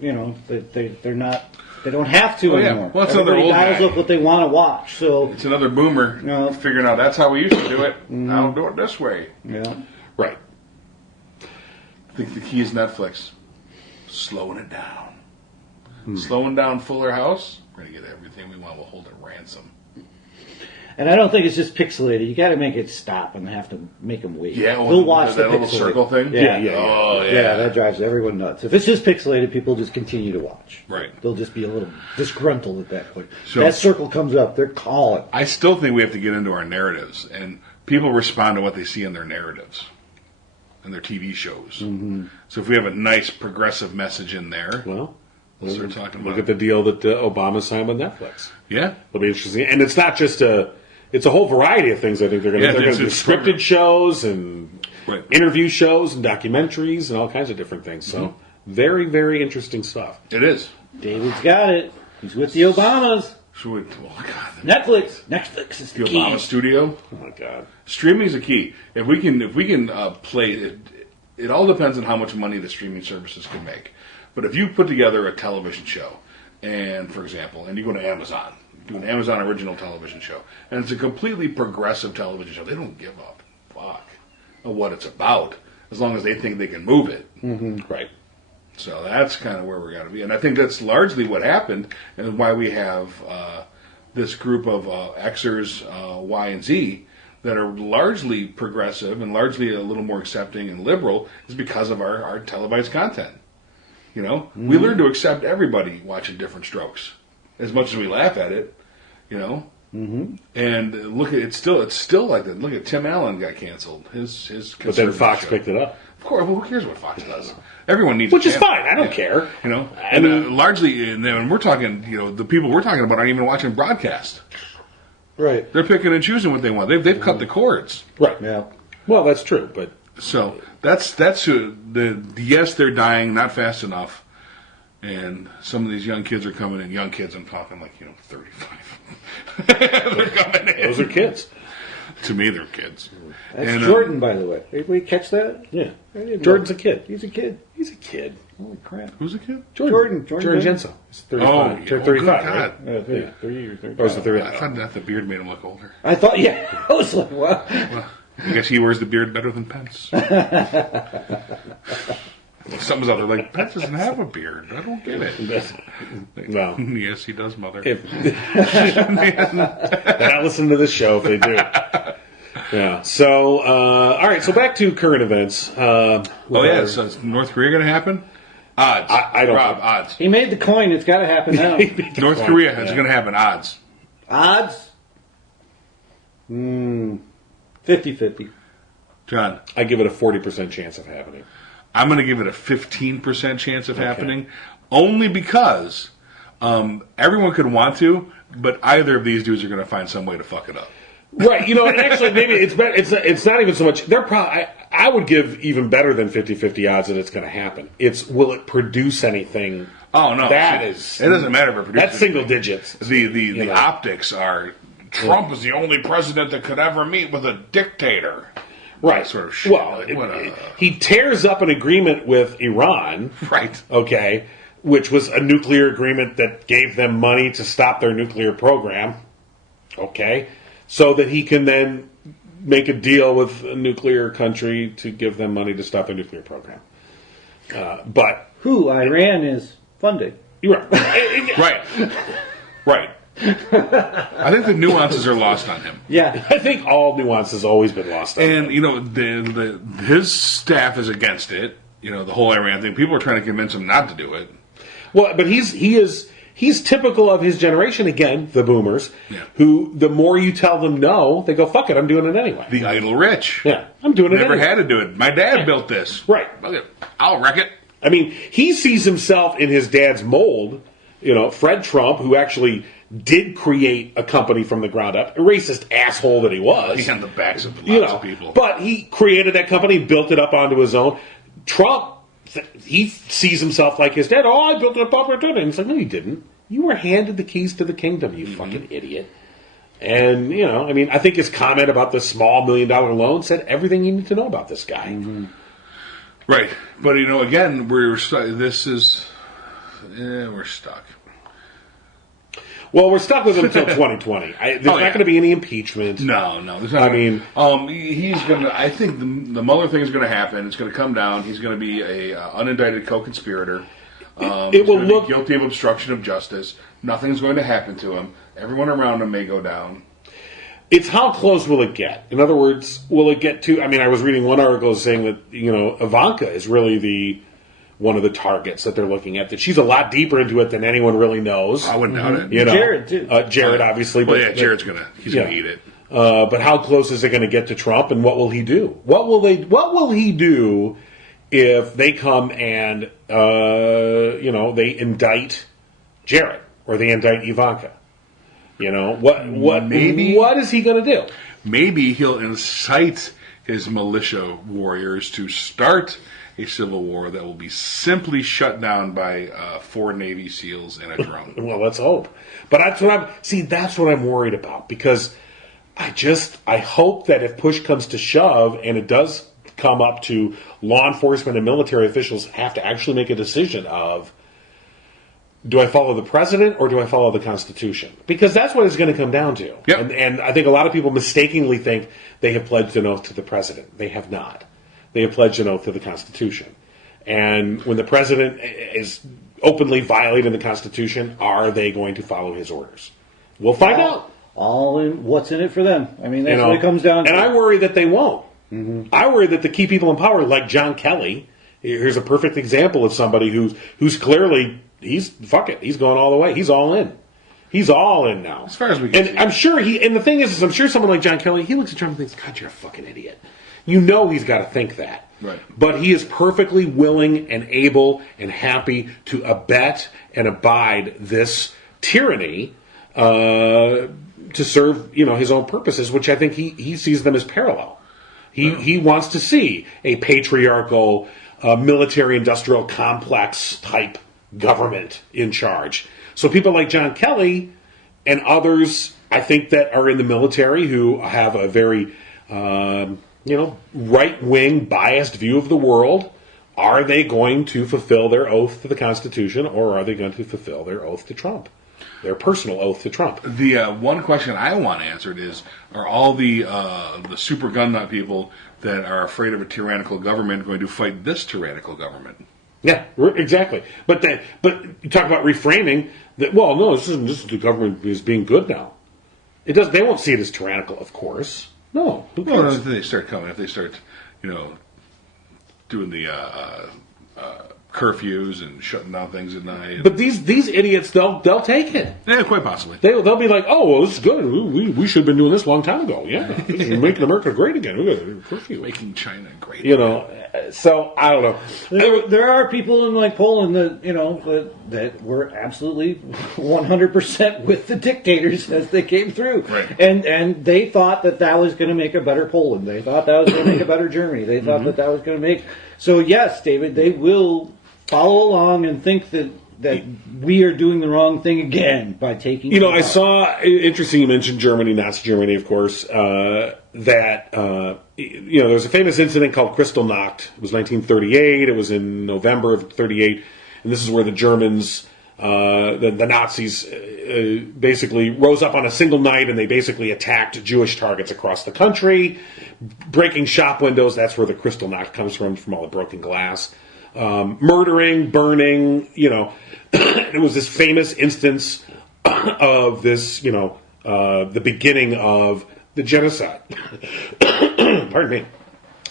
They're not. They don't have to anymore. Well, it's another Everybody old dials guy. up what they want to watch. So It's another boomer No. figuring out that's how we used to do it. Now do it this way. yeah. Right. I think the key is Netflix. Slowing it down. Slowing down Fuller House. We're going to get everything we want. We'll hold it ransom. And I don't think it's just pixelated. You got to make it stop and have to make them wait. Yeah, they'll watch that the little pixelated. circle thing. Yeah. Oh, yeah. Yeah, that drives everyone nuts. If it's just pixelated, people just continue to watch. Right. They'll just be a little disgruntled at that point. So- that circle comes up, they're calling. I still think we have to get into our narratives, and people respond to what they see in their narratives, in their TV shows. So if we have a nice progressive message in there, Well, we'll start talking look about at the deal that Obama signed with Netflix. Yeah. It'll be interesting, and it's not just it's a whole variety of things. I think they're going to do it's scripted shows and Right. interview shows and documentaries and all kinds of different things. So very, very interesting stuff. It is. David's got it. He's with the Obamas. Should we, God, Netflix. Netflix is the the key. Obama studio. Oh my God! Streaming is a key. If we can play it, it all depends on how much money the streaming services can make. But if you put together a television show, and for example, and you go to Amazon, do an Amazon original television show, and it's a completely progressive television show, they don't give a fuck of what it's about as long as they think they can move it. Right. So that's kind of where we're going to be. And I think that's largely what happened and why we have this group of Xers, Y, and Z that are largely progressive and largely a little more accepting and liberal is because of our televised content. We learn to accept everybody watching Different Strokes as much as we laugh at it, And look at it's still like that. Look at Tim Allen got canceled. His But then conservative Fox show. picked it up. Of course, well, who cares what Fox does? Everyone needs, Which a is channel. fine. I don't care. And largely, and then when we're talking, the people we're talking about aren't even watching broadcast. Right. They're picking and choosing what they want. They've cut the cords. Right. Yeah. Well, that's true, but So that's who yes, they're dying, not fast enough, and some of these young kids are coming in. Young kids, I'm talking 35. They're coming in. those are kids. To me, they're kids. That's And, Jordan, by the way. Anybody catch that? Yeah. I didn't Jordan's know. a kid. He's a kid. He's a kid. Holy crap. Who's a kid? Jordan Jensen. He's 35. Oh, Turned good 35, God. right? Yeah, 30 or 30. Or was it 30? I thought that the beard made him look older. I thought, yeah. I was like, what? Well, I guess he wears the beard better than Pence. Something's out there like, Pence doesn't have a beard. I don't get it. Well, Yes, he does, mother. if they're not listening to this show if they do. Yeah. So, all right. So back to current events. Oh, yeah. So is North Korea going to happen? Odds. I don't Rob, think- odds. He made the coin. It's got to happen now. North Korea, it's going to happen. Odds. Odds? 50-50. John, I give it a 40% chance of happening. I'm going to give it a 15% chance of happening, only because everyone could want to, but either of these dudes are going to find some way to fuck it up. Right. And actually, maybe it's better. It's not even so much. They're probably. I would give even better than 50-50 odds that it's going to happen. It's will it produce anything? Oh, no. That See, is. It doesn't matter if it produces That's single anything. digits. The optics are Trump is the only president that could ever meet with a dictator. Right. Sort of shit. Well, Like, what a- he tears up an agreement with Iran. Right. Okay, which was a nuclear agreement that gave them money to stop their nuclear program. Okay, so that he can then make a deal with a nuclear country to give them money to stop a nuclear program. But who Iran is funding. You're right. Right. I think the nuances are lost on him. Yeah. I think all nuance has always been lost on him. And, you know, his staff is against it. You know, the whole Iran thing. People are trying to convince him not to do it. Well, but he's typical of his generation, again, the boomers, who the more you tell them no, they go, fuck it, I'm doing it anyway. The idle rich. Yeah, I'm doing it Never anyway. had to do it. My dad built this. Right. I'll wreck it. I mean, he sees himself in his dad's mold, you know, Fred Trump, who actually did create a company from the ground up, a racist asshole that he was. He's on the backs of lots of people. But he created that company, built it up onto his own. Trump, he sees himself like his dad. Oh, I built it up on my own. And it's like, no, you didn't. You were handed the keys to the kingdom, you fucking idiot. And, you know, I mean, I think his comment about the small $1 million loan said everything you need to know about this guy. Mm-hmm. Right. But, you know, again, we're stuck. We're stuck. Well, we're stuck with him until 2020. There's not going to be any impeachment. No. There's not. He's going to. I think the Mueller thing is going to happen. It's going to come down. He's going to be a unindicted co-conspirator. It will look be guilty of obstruction of justice. Nothing's going to happen to him. Everyone around him may go down. It's how close will it get? In other words, will it get to? I mean, I was reading one article saying that, you know, Ivanka is really one of the targets that they're looking at. That she's a lot deeper into it than anyone really knows. I wouldn't doubt it. You know, Jared too. Jared, obviously. Well, Jared's gonna eat it. But how close is it going to get to Trump, and what will he do? What will he do if they come and they indict Jared or they indict Ivanka? You know, what is he going to do? Maybe he'll incite his militia warriors to start a civil war that will be simply shut down by 4 Navy SEALs and a drone. Well, let's hope. But that's what I'm worried about, because I hope that if push comes to shove and it does come up to law enforcement and military officials have to actually make a decision of, do I follow the president or do I follow the Constitution? Because that's what it's going to come down to. Yep. And I think a lot of people mistakenly think they have pledged an oath to the president. They have not. They have pledged an oath to the Constitution. And when the president is openly violating the Constitution, are they going to follow his orders? We'll find out. All in what's in it for them. I mean, that's what it comes down to. And I worry that they won't. Mm-hmm. I worry that the key people in power, like John Kelly, here's a perfect example of somebody who's clearly, he's going all the way. He's all in. He's all in now. As far as we can see. I'm sure and the thing is I'm sure someone like John Kelly, he looks at Trump and thinks, God, you're a fucking idiot. You know he's got to think that. Right. But he is perfectly willing and able and happy to abet and abide this tyranny to serve, his own purposes, which I think he sees them as parallel. He wants to see a patriarchal, military-industrial complex type government in charge. So people like John Kelly and others, I think, that are in the military who have a very right-wing biased view of the world, are they going to fulfill their oath to the Constitution, or are they going to fulfill their oath to Trump? Their personal oath to Trump. The one question I want answered is, are all the super gun nut people that are afraid of a tyrannical government going to fight this tyrannical government? Yeah, exactly. But you talk about reframing that. Well, no, this is the government is being good now. It does. They won't see it as tyrannical, of course. No, who cares? Well, if they start coming, if they start, doing the curfews and shutting down things at night. But these idiots, they'll take it. Yeah, quite possibly. They'll be like, oh, well, this is good. We should have been doing this a long time ago. Yeah, this is making America great again. We got a curfew. Making China great. So I don't know. There are people in like Poland that were absolutely 100% with the dictators as they came through, right. and they thought that was going to make a better Poland. They thought that was going to make a better Germany. They thought that was going to make. So yes, David, they will follow along and think that we are doing the wrong thing again by taking. I saw interesting. You mentioned Germany, Nazi Germany, of course. There's a famous incident called Kristallnacht. It was 1938. It was in November of 38, and this is where the Germans, the Nazis, basically rose up on a single night and they basically attacked Jewish targets across the country, breaking shop windows. That's where the Kristallnacht comes from all the broken glass. Murdering, burning, it was this famous instance of this, the beginning of the genocide. Pardon me.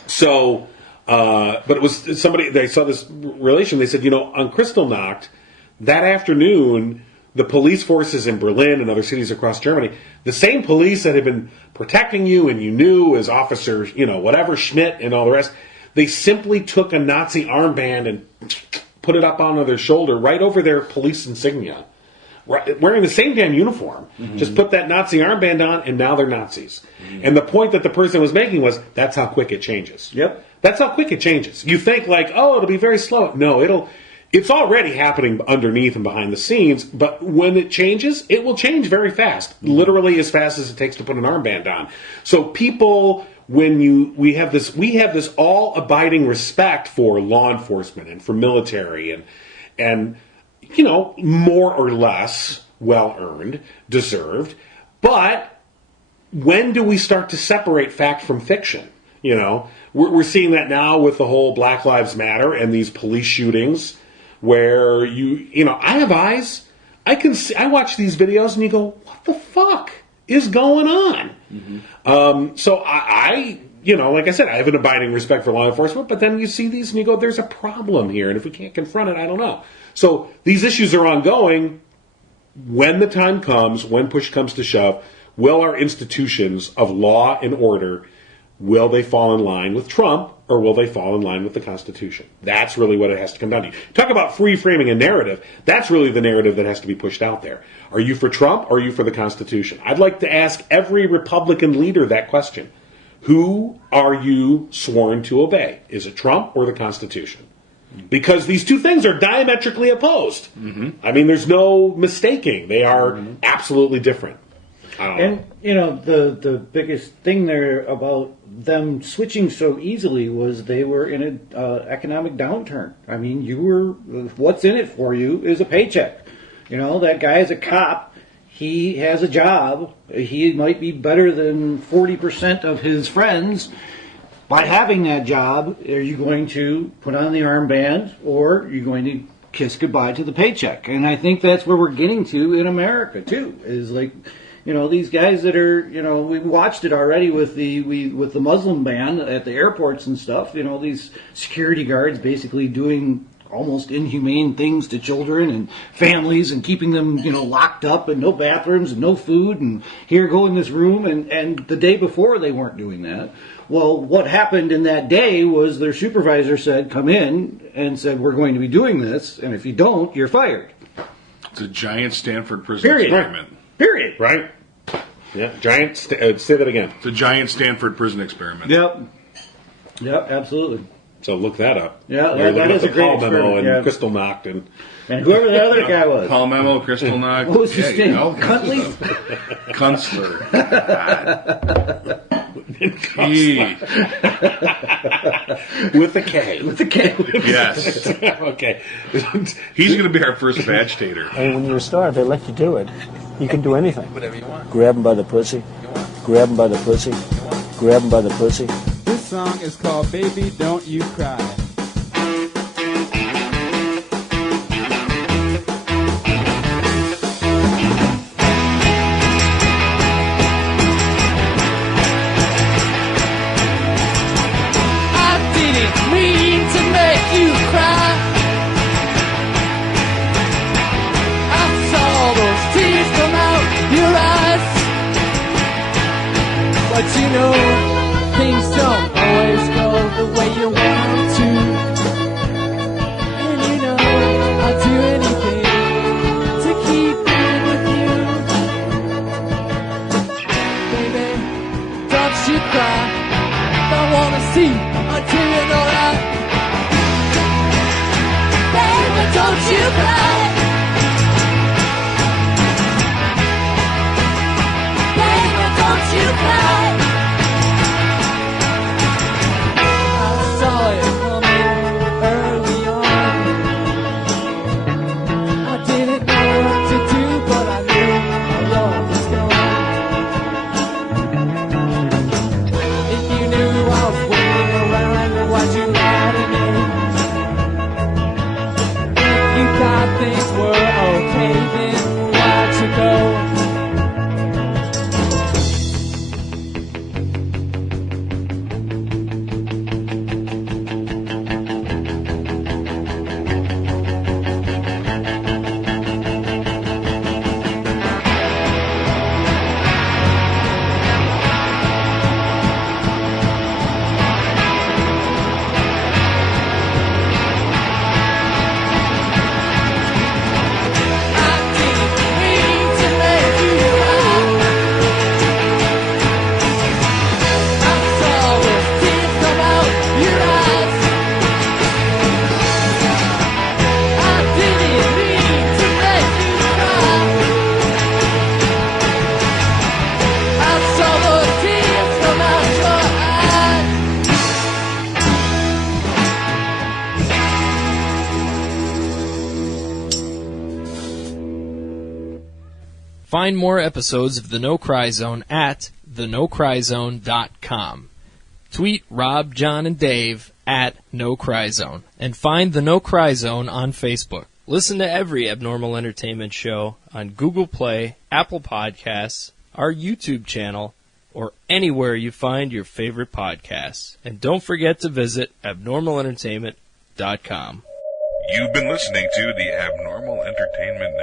So, but it was somebody, they saw this relation, they said, on Kristallnacht, that afternoon, the police forces in Berlin and other cities across Germany, the same police that had been protecting you and you knew as officers, whatever, Schmidt and all the rest, they simply took a Nazi armband and put it up onto their shoulder right over their police insignia. Right, wearing the same damn uniform, just put that Nazi armband on, and now they're Nazis. And the point that the person was making was, that's how quick it changes. Yep. That's how quick it changes. You think it'll be very slow. No, it's already happening underneath and behind the scenes, but when it changes, it will change very fast. Literally as fast as it takes to put an armband on. So people, we have this all abiding respect for law enforcement and for military and more or less well-earned, deserved. But when do we start to separate fact from fiction? We're seeing that now with the whole Black Lives Matter and these police shootings where I have eyes. I can see, I watch these videos and you go, what the fuck is going on? So I like I said, I have an abiding respect for law enforcement, but then you see these and you go, there's a problem here. And if we can't confront it, I don't know. So these issues are ongoing. When the time comes, when push comes to shove, will our institutions of law and order, will they fall in line with Trump or will they fall in line with the Constitution? That's really what it has to come down to. Talk about free framing a narrative. That's really the narrative that has to be pushed out there. Are you for Trump or are you for the Constitution? I'd like to ask every Republican leader that question. Who are you sworn to obey? Is it Trump or the Constitution? Because these two things are diametrically opposed. I mean, there's no mistaking. They are absolutely different. And, the biggest thing there about them switching so easily was they were in an economic downturn. I mean, what's in it for you is a paycheck. That guy is a cop. He has a job. He might be better than 40% of his friends. By having that job, are you going to put on the armband or are you going to kiss goodbye to the paycheck? And I think that's where we're getting to in America, too, is these guys that are, we watched it already with the Muslim ban at the airports and stuff, these security guards basically doing almost inhumane things to children and families and keeping them, locked up and no bathrooms and no food and here, go in this room. And the day before they weren't doing that. Well, what happened in that day was their supervisor said, come in and said, we're going to be doing this. And if you don't, you're fired. It's a giant Stanford prison experiment. Period. Right? Yeah, giant. Say that again. It's a giant Stanford prison experiment. Yep, absolutely. So look that up. Yeah, You're that looking is up a the great Paul memo experiment, and Kristallnacht and whoever the other guy was. Paul Memo, Kristallnacht. What was his name? Kunstler. with a K. With the K. Yes. Okay. He's going to be our first vegetator. I mean, when you're starved, they let you do it. You can do anything. Whatever you want. Grab him by the pussy. Grab him by the pussy. Grab him by the pussy. This song is called Baby Don't You Cry. I didn't mean to make you cry. I saw those tears come out your eyes. But things don't always go the way you want them to. Find more episodes of The No Cry Zone at thenocryzone.com. Tweet Rob, John, and Dave at No Cry Zone. And find The No Cry Zone on Facebook. Listen to every Abnormal Entertainment show on Google Play, Apple Podcasts, our YouTube channel, or anywhere you find your favorite podcasts. And don't forget to visit abnormalentertainment.com. You've been listening to the Abnormal Entertainment Network.